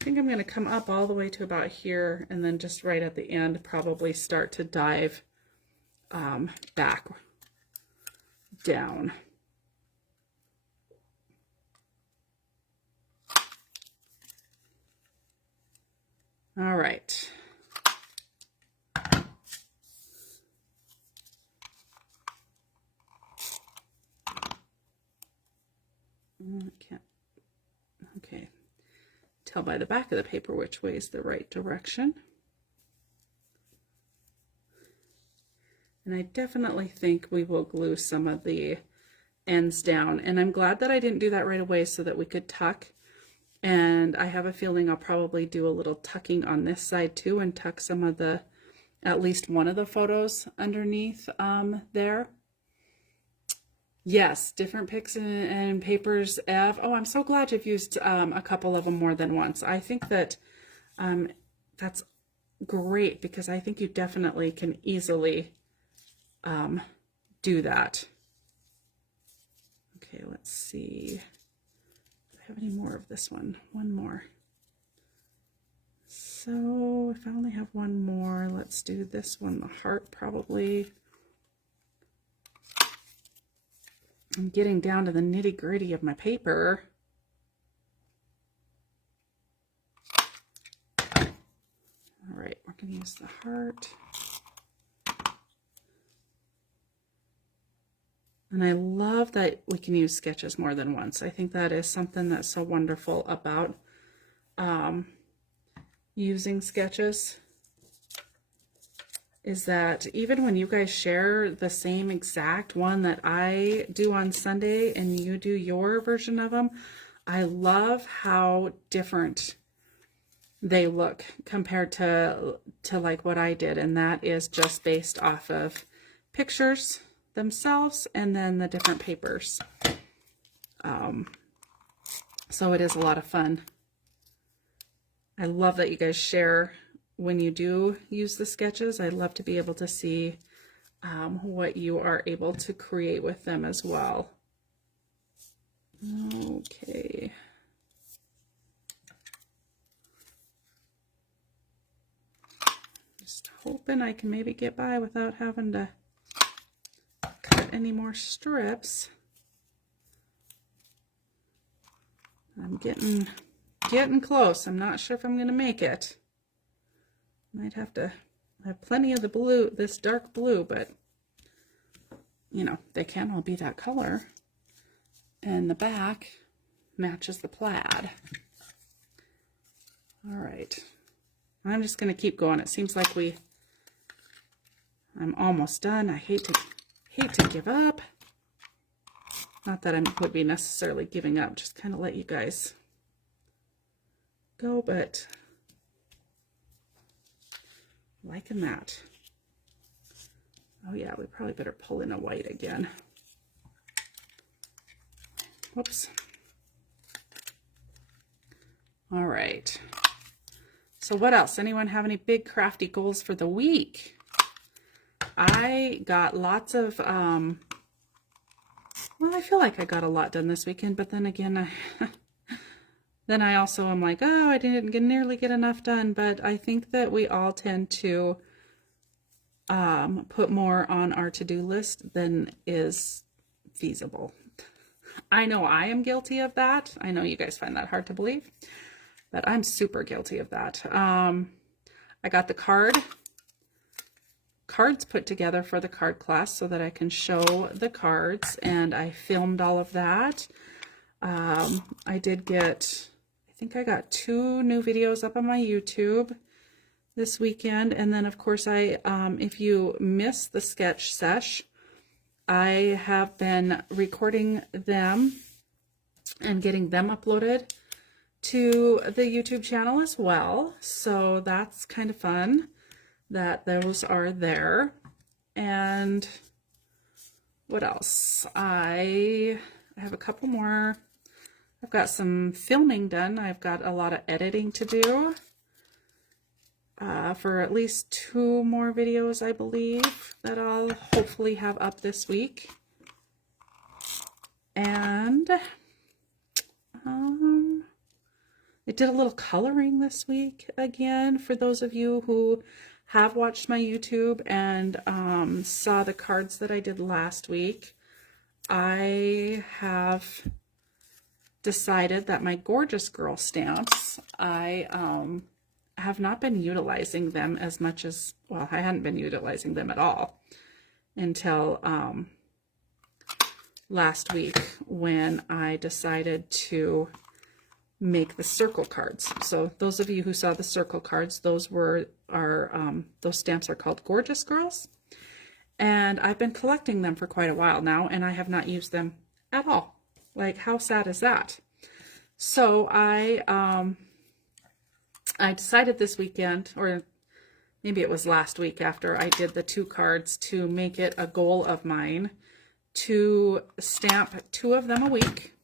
I think I'm going to come up all the way to about here and then just right at the end probably start to dive back down. All right. I can't, okay. Tell by the back of the paper which way is the right direction. And I definitely think we will glue some of the ends down. And I'm glad that I didn't do that right away so that we could tuck. And I have a feeling I'll probably do a little tucking on this side too and tuck some of the, at least one of the photos underneath there. Yes, different picks and papers, Ev. Oh, I'm so glad you've used a couple of them more than once. I think that that's great because I think you definitely can easily do that. Okay, let's see. Do I have any more of this one? One more. So if I only have one more, let's do this one, the heart probably. I'm getting down to the nitty-gritty of my paper. All right, we're going to use the heart. And I love that we can use sketches more than once. I think that is something that's so wonderful about using sketches, is that even when you guys share the same exact one that I do on Sunday and you do your version of them, I love how different they look compared to like what I did. And that is just based off of pictures themselves and then the different papers. So it is a lot of fun. I love that you guys share when you do use the sketches. I love to be able to see what you are able to create with them as well. Okay. Just hoping I can maybe get by without having to cut any more strips. I'm getting close. I'm not sure if I'm going to make it. Might have to have plenty of the blue, this dark blue, but you know, they can all be that color. And the back matches the plaid. All right. I'm just going to keep going. It seems like I'm almost done. I hate to give up. Not that I would be necessarily giving up, just kind of let you guys go, but liking that. Oh yeah, we probably better pull in a white again. Whoops. All right. So what else? Anyone have any big crafty goals for the week? I got lots of, well, I feel like I got a lot done this weekend, but then again, then I also am like, oh, I didn't nearly get enough done. But I think that we all tend to put more on our to-do list than is feasible. I know I am guilty of that. I know you guys find that hard to believe, but I'm super guilty of that. I got the cards put together for the card class so that I can show the cards, and I filmed all of that. I did get, I think I got 2 new videos up on my YouTube this weekend. And then of course if you miss the sketch sesh, I have been recording them and getting them uploaded to the YouTube channel as well. So that's kind of fun that those are there. And what else? I have a couple more. I've got some filming done. I've got a lot of editing to do for at least 2 more videos, I believe, that I'll hopefully have up this week. And I did a little coloring this week again. For those of you who have watched my YouTube and saw the cards that I did last week, I have decided that my Gorgeous Girl stamps, I have not been utilizing them as much as, well, I hadn't been utilizing them at all until last week when I decided to make the circle cards. So those of you who saw the circle cards, those stamps are called Gorgeous Girls. And I've been collecting them for quite a while now, and I have not used them at all. Like, how sad is that? So I decided this weekend, or maybe it was last week after I did the 2 cards, to make it a goal of mine to stamp 2 of them a week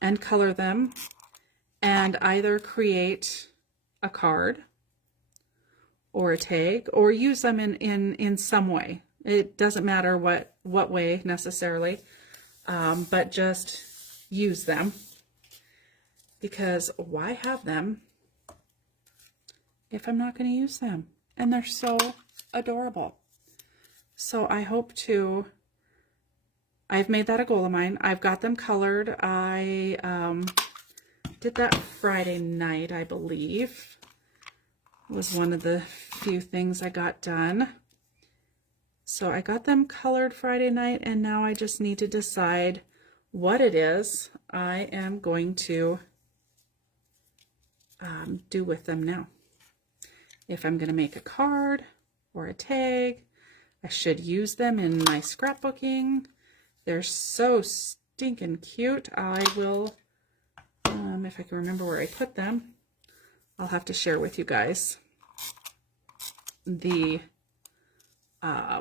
and color them and either create a card or a tag or use them in some way. It doesn't matter what way necessarily, but just use them, because why have them if I'm not going to use them? And they're so adorable. So I hope to I've made that a goal of mine. I've got them colored. I did that Friday night, I believe. It was one of the few things I got done. So I got them colored Friday night, and now I just need to decide what it is I am going to do with them now. If I'm going to make a card or a tag, I should use them in my scrapbooking. They're so stinking cute. I will, if I can remember where I put them, I'll have to share with you guys the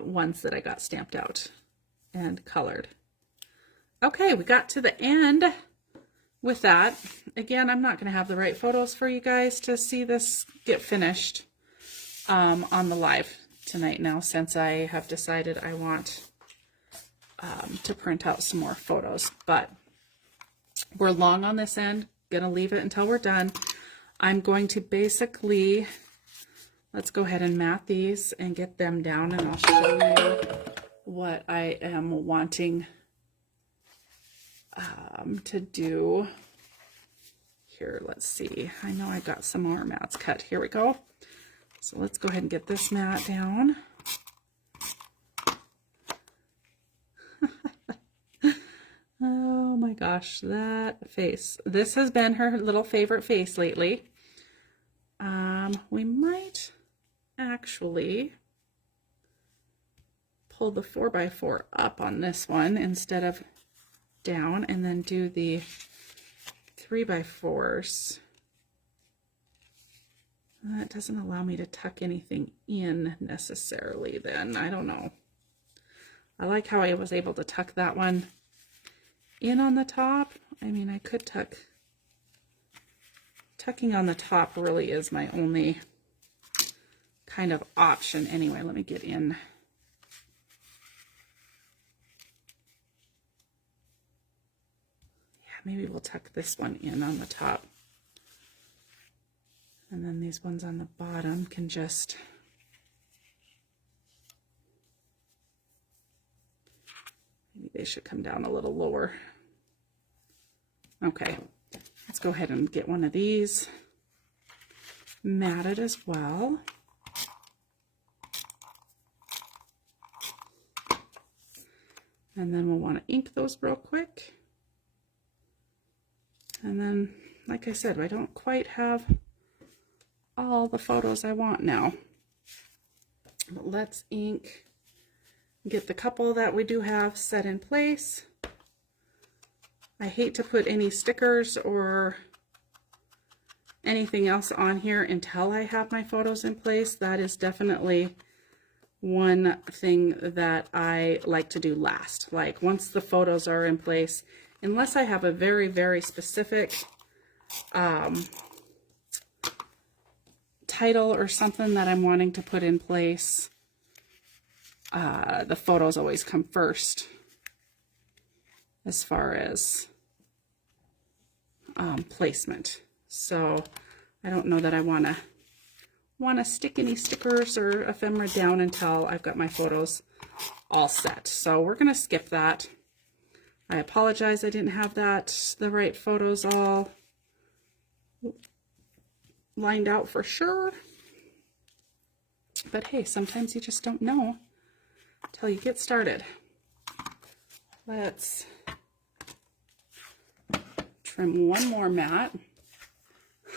ones that I got stamped out and colored. Okay, we got to the end with that. Again, I'm not going to have the right photos for you guys to see this get finished on the live tonight now, since I have decided I want to print out some more photos. But we're long on this end. Gonna leave it until we're done. I'm going to basically, let's go ahead and mat these and get them down, and I'll show you what I am wanting to do here. Let's see. I know I got some more mats cut. Here we go. So let's go ahead and get this mat down. Oh my gosh, that face. This has been her little favorite face lately. We might actually pull the 4x4 up on this one instead of down, and then do the 3x4s. That doesn't allow me to tuck anything in necessarily then. I don't know. I like how I was able to tuck that one in on the top. I mean, I could tucking on the top really is my only kind of option. Anyway, let me get in. Yeah, maybe we'll tuck this one in on the top. And then these ones on the bottom can just maybe they should come down a little lower. Okay, let's go ahead and get one of these matted as well. And then we'll want to ink those real quick. And then, like I said, I don't quite have all the photos I want now. But let's ink, get the couple that we do have set in place. I hate to put any stickers or anything else on here until I have my photos in place. That is definitely one thing that I like to do last. Like once the photos are in place, unless I have a very, very specific title or something that I'm wanting to put in place, the photos always come first as far as placement. So I don't know that I want to stick any stickers or ephemera down until I've got my photos all set. So we're going to skip that. I apologize I didn't have the right photos all lined out for sure. But hey, sometimes you just don't know until you get started. Let's trim one more mat.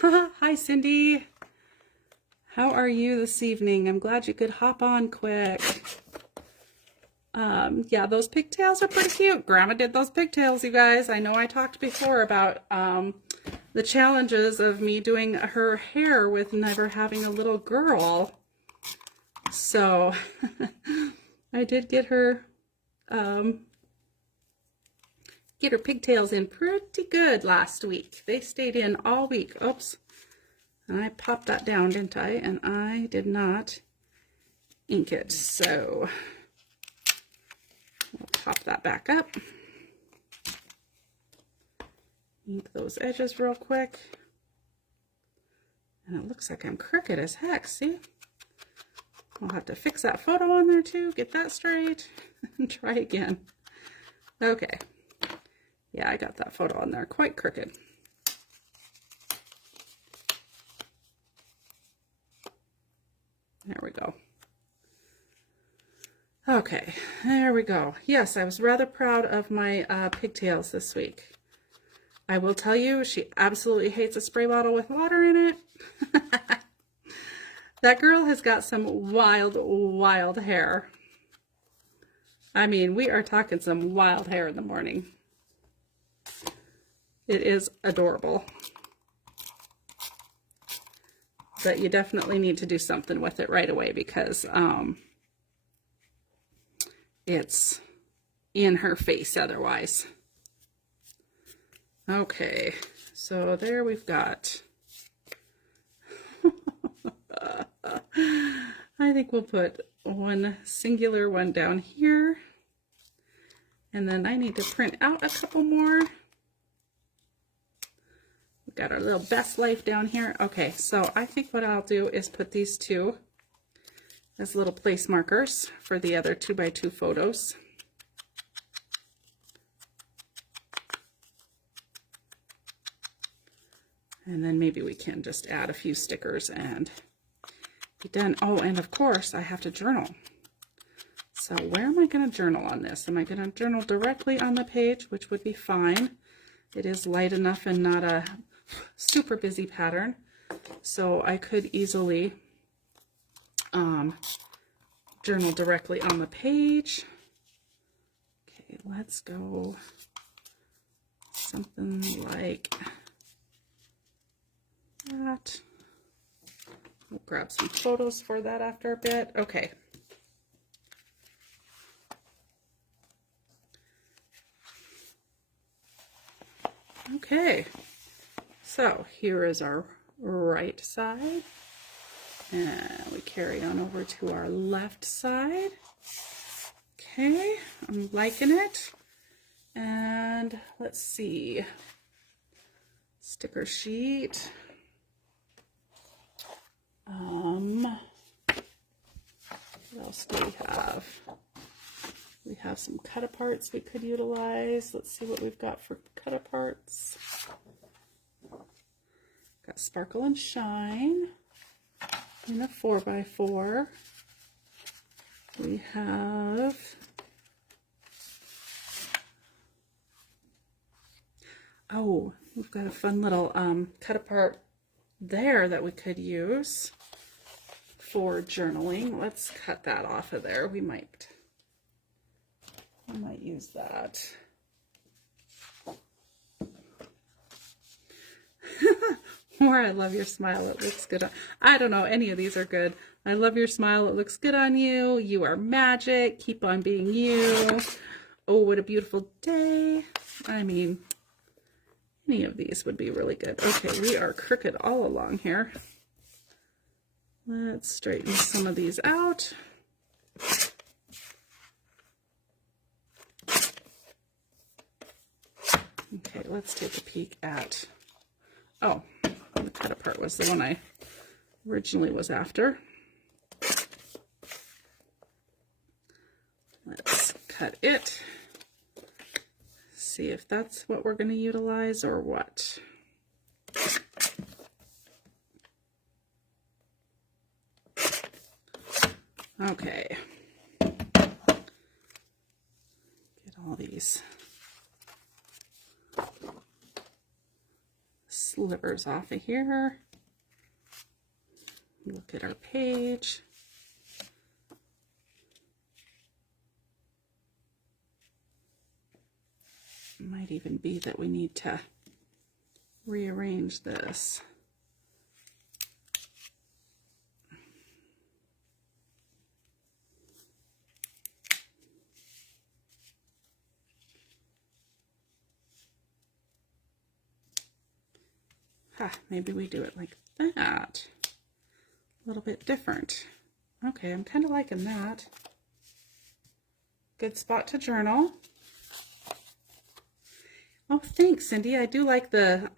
Hi Cindy. How are you this evening? I'm glad you could hop on quick. Yeah, those pigtails are pretty cute. Grandma did those pigtails, you guys. I know I talked before about the challenges of me doing her hair with never having a little girl. So I did get her pigtails in pretty good last week. They stayed in all week. Oops. And I popped that down, didn't I? And I did not ink it. So we'll pop that back up. Ink those edges real quick. And it looks like I'm crooked as heck, see? I'll have to fix that photo on there too, get that straight, and try again. Okay. Yeah, I got that photo on there quite crooked. There we go. Okay, there we go. Yes, I was rather proud of my pigtails this week. I will tell you, she absolutely hates a spray bottle with water in it. That girl has got some wild, wild hair. I mean, we are talking some wild hair in the morning. It is adorable. But you definitely need to do something with it right away because it's in her face otherwise. Okay, so there we've got, I think we'll put one singular one down here. And then I need to print out a couple more. We've got our little best life down here. Okay, so I think what I'll do is put these two as little place markers for the other 2x2 photos. And then maybe we can just add a few stickers and be done. Oh, and of course I have to journal. So where am I going to journal on this? Am I going to journal directly on the page, which would be fine. It is light enough and not a super busy pattern. So I could easily journal directly on the page. Okay, let's go something like that. We'll grab some photos for that after a bit. Okay. Okay, so here is our right side, and we carry on over to our left side. Okay, I'm liking it. And let's see, sticker sheet. What else do we have? We have some cut-aparts we could utilize. Let's see what we've got for cut-aparts. Got Sparkle and Shine in a 4x4. We have we've got a fun little cut-apart there that we could use for journaling. Let's cut that off of there. We might use that. Or I love your smile, it looks good on, I don't know, any of these are good. I love your smile, it looks good on you. You are magic, keep on being you. Oh, what a beautiful day. I mean, any of these would be really good. Okay, we are crooked all along here. Let's straighten some of these out. Okay, let's take a peek at, oh, the cut apart was the one I originally was after. Let's cut it. See if that's what we're going to utilize or what. Okay. Get all these slivers off of here. Look at our page. Might even be that we need to rearrange this. Maybe we do it like that. A little bit different. Okay, I'm kind of liking that. Good spot to journal. Oh, thanks, Cindy. I do like the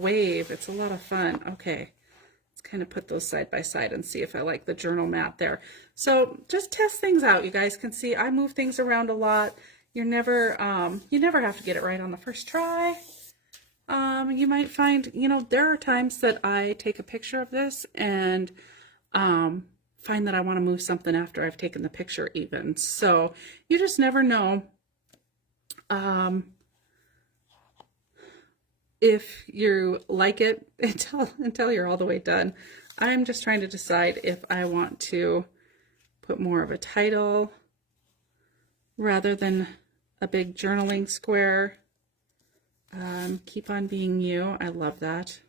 wave. It's a lot of fun. Okay, let's kind of put those side by side and see if I like the journal mat there. So just test things out. You guys can see I move things around a lot. you never have to get it right on the first try. You might find, you know, there are times that I take a picture of this and find that I want to move something after I've taken the picture even. So you just never know if you like it until you're all the way done. I'm just trying to decide if I want to put more of a title rather than a big journaling square. Keep on being you. I love that.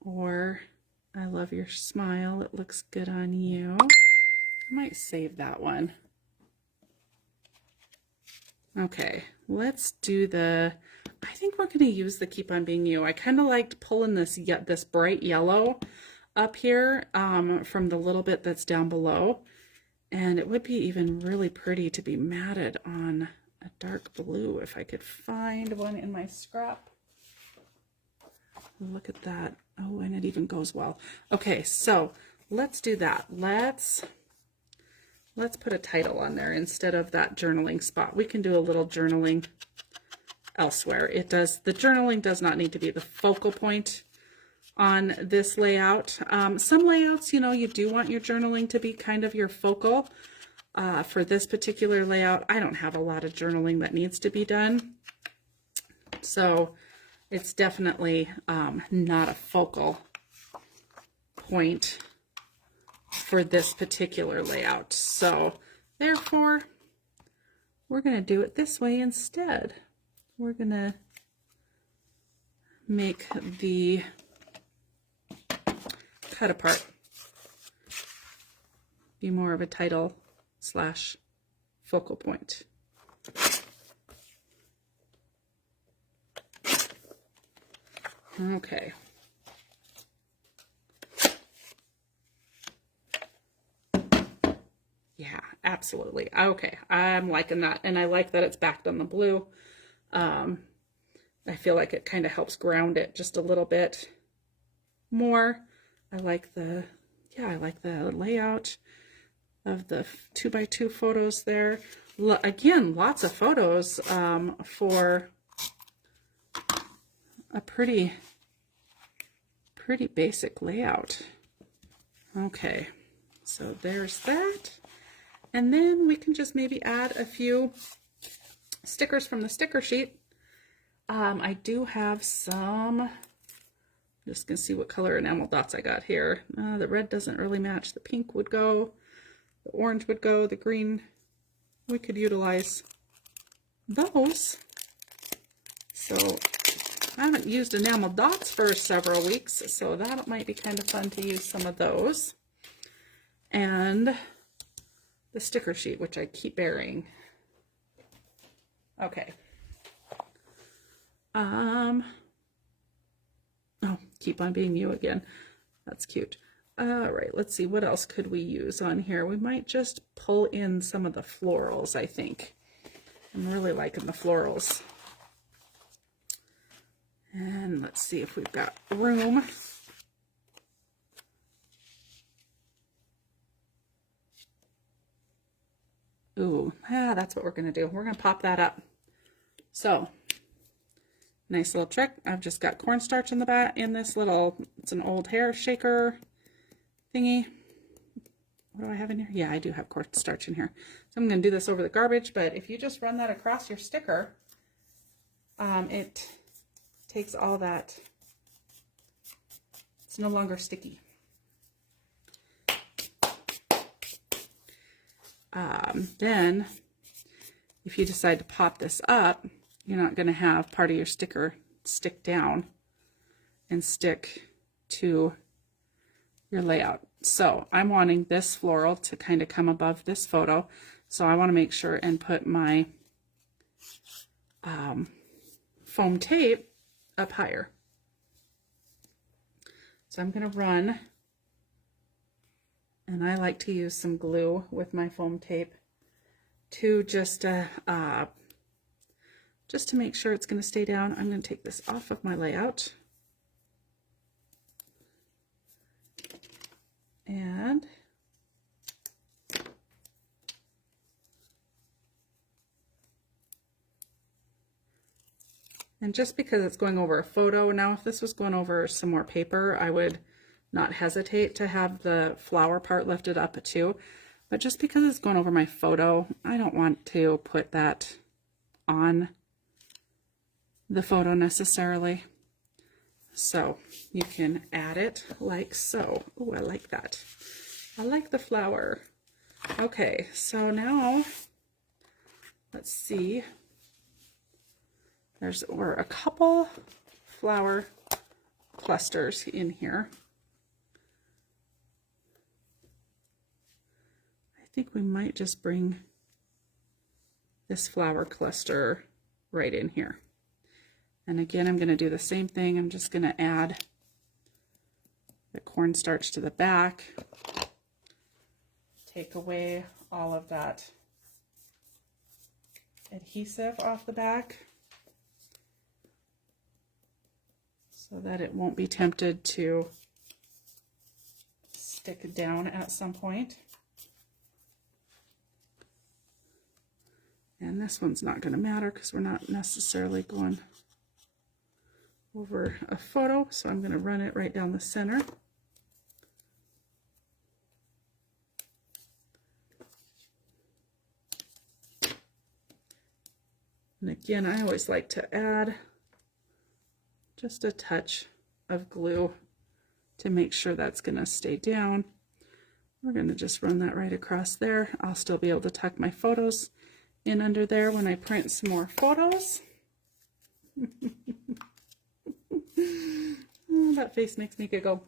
Or I love your smile. It looks good on you. I might save that one. Okay, let's do I think we're going to use the Keep on Being You. I kind of liked pulling this bright yellow up here from the little bit that's down below. And it would be even really pretty to be matted on a dark blue if I could find one in my scrap. Look at that. Oh, and it even goes well. Okay, so let's do that. Let's put a title on there instead of that journaling spot. We can do a little journaling elsewhere. The journaling does not need to be the focal point on this layout. Some layouts, you know, you do want your journaling to be kind of your focal. For this particular layout, I don't have a lot of journaling that needs to be done. So it's definitely not a focal point for this particular layout. So therefore, we're going to do it this way instead. We're going to make the cut apart be more of a title / focal point. Okay. Yeah, absolutely. Okay, I'm liking that. And I like that it's backed on the blue. I feel like it kind of helps ground it just a little bit more. I like the layout of the 2x2 photos there. Again, lots of photos for a pretty basic layout. Okay, so there's that. And then we can just maybe add a few stickers from the sticker sheet. I do have some, just gonna see what color enamel dots I got here. The red doesn't really match. The pink would go, the orange would go, the green, we could utilize those. So I haven't used enamel dots for several weeks, so that might be kind of fun to use some of those. And the sticker sheet, which I keep burying. Okay. Oh, Keep on Being You again. That's cute. All right, let's see, what else could we use on here? We might just pull in some of the florals, I think. I'm really liking the florals. And let's see if we've got room. Ooh, that's what we're going to do. We're going to pop that up. So, nice little trick. I've just got cornstarch in the back in this little, it's an old hair shaker thingy. What do I have in here? Yeah, I do have cornstarch in here. So I'm going to do this over the garbage, but if you just run that across your sticker, it takes all that. It's no longer sticky. Then if you decide to pop this up, you're not going to have part of your sticker stick down and stick to your layout. So I'm wanting this floral to kind of come above this photo. So I want to make sure and put my foam tape up higher. So I'm going to run, and I like to use some glue with my foam tape to just to make sure it's going to stay down. I'm going to take this off of my layout. And And just because it's going over a photo, now if this was going over some more paper, I would not hesitate to have the flower part lifted up too. But just because it's going over my photo, I don't want to put that on the photo necessarily. So you can add it like so. Oh, I like that. I like the flower. Okay, so now let's see. We're a couple flower clusters in here. I think we might just bring this flower cluster right in here. And again, I'm going to do the same thing. I'm just going to add the cornstarch to the back. Take away all of that adhesive off the back so that it won't be tempted to stick down at some point. And this one's not going to matter because we're not necessarily going over a photo, so I'm going to run it right down the center. And again, I always like to add just a touch of glue to make sure that's going to stay down. We're going to just run that right across there. I'll still be able to tuck my photos in under there when I print some more photos. Oh, that face makes me giggle.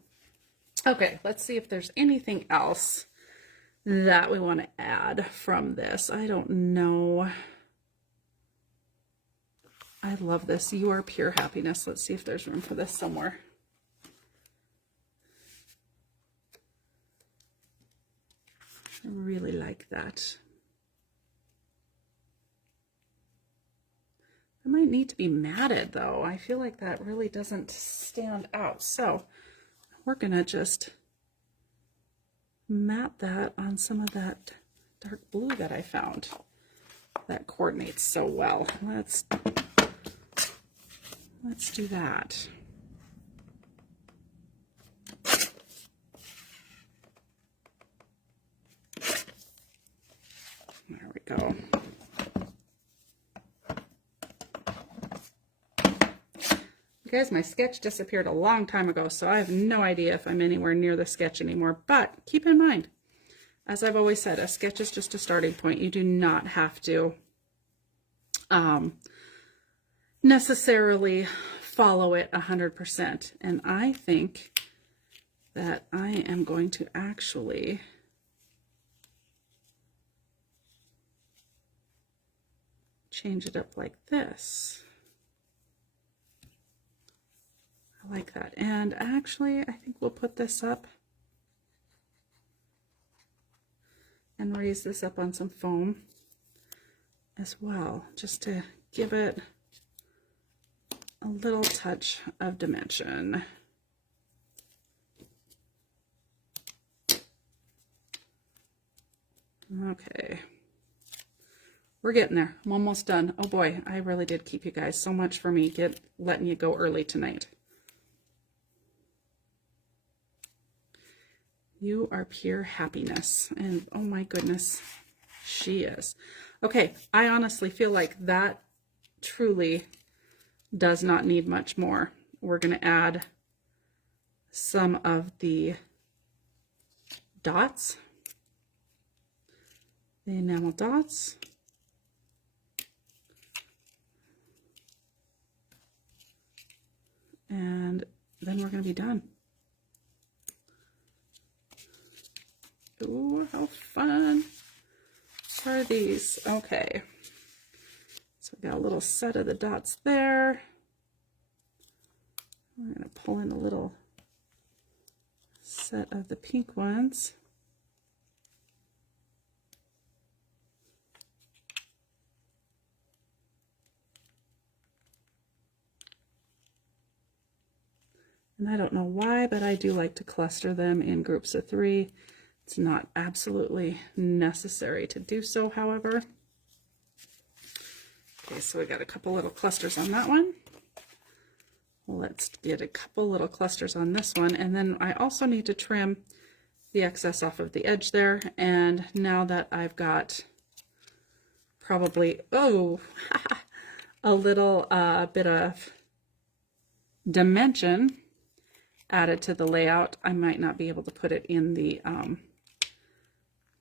Okay, let's see if there's anything else that we want to add from this. I don't know. I love this. You are pure happiness. Let's see if there's room for this somewhere. I really like that. It might need to be matted though. I feel like that really doesn't stand out. So we're gonna just mat that on some of that dark blue that I found. That coordinates so well. Let's do that. There we go. Guys, my sketch disappeared a long time ago, so I have no idea if I'm anywhere near the sketch anymore. But keep in mind, as I've always said, a sketch is just a starting point. You do not have to necessarily follow it 100%. And I think that I am going to actually change it up like this. I like that. And actually, I think we'll put this up and raise this up on some foam as well, just to give it a little touch of dimension. Okay. We're getting there. I'm almost done. Oh boy, I really did keep you guys so much for me letting you go early tonight. You are pure happiness. And oh my goodness, she is. Okay, I honestly feel like that truly does not need much more. We're going to add some of the dots, the enamel dots. And then we're going to be done. Ooh, how fun are these? Okay. So we got a little set of the dots there. I'm going to pull in a little set of the pink ones. And I don't know why, but I do like to cluster them in groups of 3. It's not absolutely necessary to do so, however. Okay, so we got a couple little clusters on that one. let's get a couple little clusters on this one. And then I also need to trim the excess off of the edge there. And now that I've got probably, oh, a little bit of dimension added to the layout, I might not be able to put it in the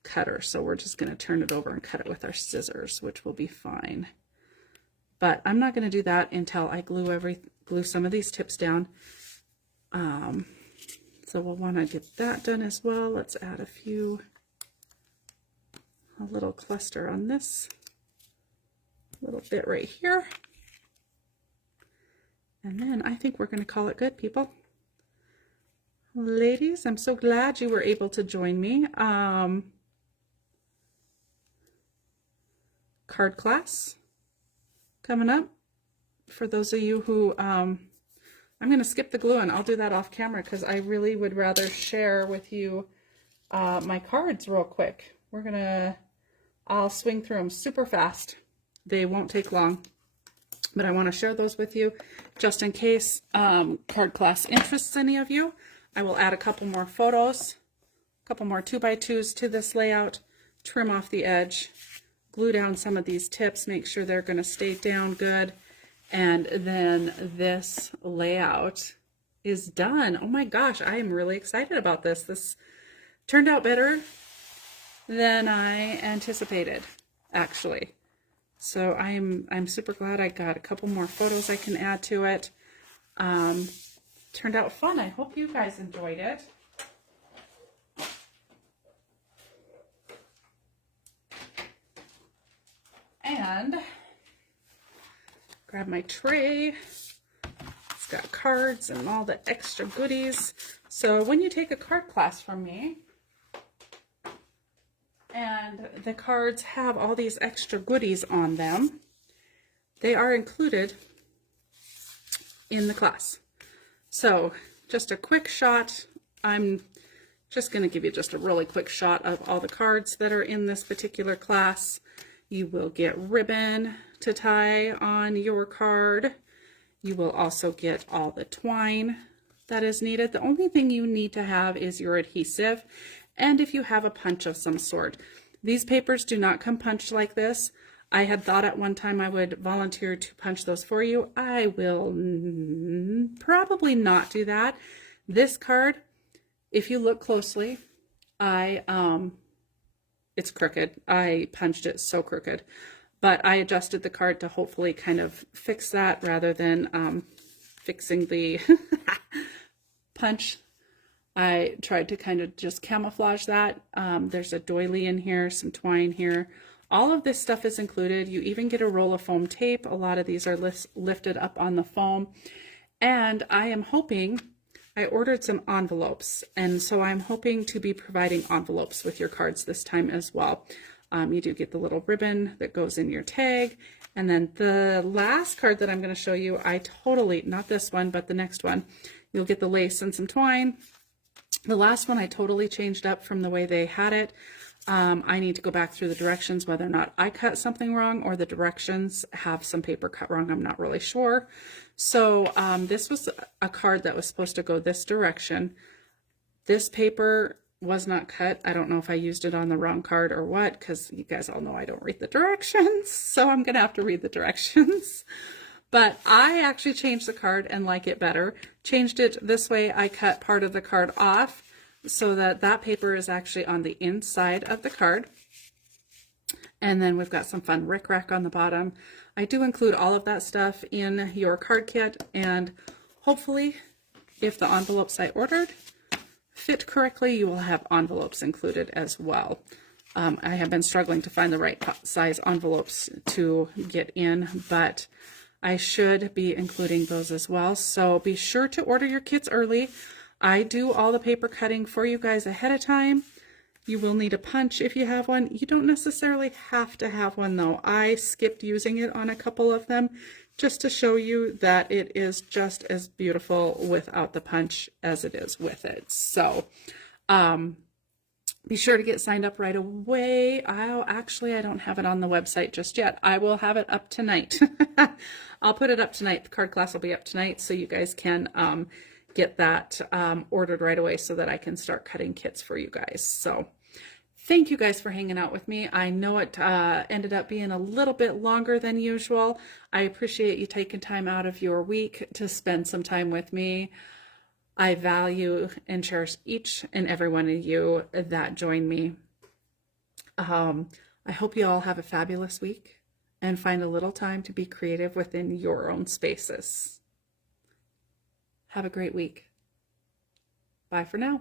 cutter. So we're just going to turn it over and cut it with our scissors, which will be fine. But I'm not going to do that until I glue some of these tips down. So we'll want to get that done as well. Let's add a little cluster on this little bit right here. And then I think we're going to call it good, people. Ladies, I'm so glad you were able to join me. Card class coming up. For those of you who, I'm going to skip the glue and I'll do that off camera because I really would rather share with you my cards real quick. I'll swing through them super fast. They won't take long, but I want to share those with you just in case card class interests any of you. I will add a couple more photos, a couple more 2x2s to this layout, trim off the edge, glue down some of these tips, make sure they're going to stay down good. And then this layout is done. Oh my gosh, I am really excited about this. This turned out better than I anticipated, actually. So I'm super glad I got a couple more photos I can add to it. Turned out fun. I hope you guys enjoyed it. And grab my tray. It's got cards and all the extra goodies. So when you take a card class from me, and the cards have all these extra goodies on them, they are included in the class. So just a quick shot. I'm just going to give you just a really quick shot of all the cards that are in this particular class. You will get ribbon to tie on your card. You will also get all the twine that is needed. The only thing you need to have is your adhesive, and if you have a punch of some sort. These papers do not come punched like this. I had thought at one time I would volunteer to punch those for you. I will probably not do that. This card, if you look closely, it's crooked. I punched it so crooked, but I adjusted the card to hopefully kind of fix that rather than fixing the punch. I tried to kind of just camouflage that. There's a doily in here, some twine here. All of this stuff is included. You even get a roll of foam tape. A lot of these are lifted up on the foam. And I am hoping, I ordered some envelopes, and so I'm hoping to be providing envelopes with your cards this time as well. You do get the little ribbon that goes in your tag. And then the last card that I'm going to show you, I totally, not this one, but the next one, you'll get the lace and some twine. The last one I totally changed up from the way they had it. I need to go back through the directions, whether or not I cut something wrong or the directions have some paper cut wrong. I'm not really sure. So this was a card that was supposed to go this direction. This paper was not cut. I don't know if I used it on the wrong card or what, because you guys all know I don't read the directions. So I'm going to have to read the directions. But I actually changed the card and like it better. Changed it this way. I cut part of the card off so that that paper is actually on the inside of the card. And then we've got some fun rickrack on the bottom. I do include all of that stuff in your card kit, and hopefully if the envelopes I ordered fit correctly, you will have envelopes included as well. I have been struggling to find the right size envelopes to get in, but I should be including those as well. So be sure to order your kits early. I do all the paper cutting for you guys ahead of time. You will need a punch if you have one. You don't necessarily have to have one though. I skipped using it on a couple of them just to show you that it is just as beautiful without the punch as it is with it. So Be sure to get signed up right away. I don't have it on the website just yet. I will have it up tonight. I'll put it up tonight. The card class will be up tonight, so you guys can get that ordered right away so that I can start cutting kits for you guys. So thank you guys for hanging out with me. I know it ended up being a little bit longer than usual. I appreciate you taking time out of your week to spend some time with me. I value and cherish each and every one of you that join me. I hope you all have a fabulous week and find a little time to be creative within your own spaces. Have a great week. Bye for now.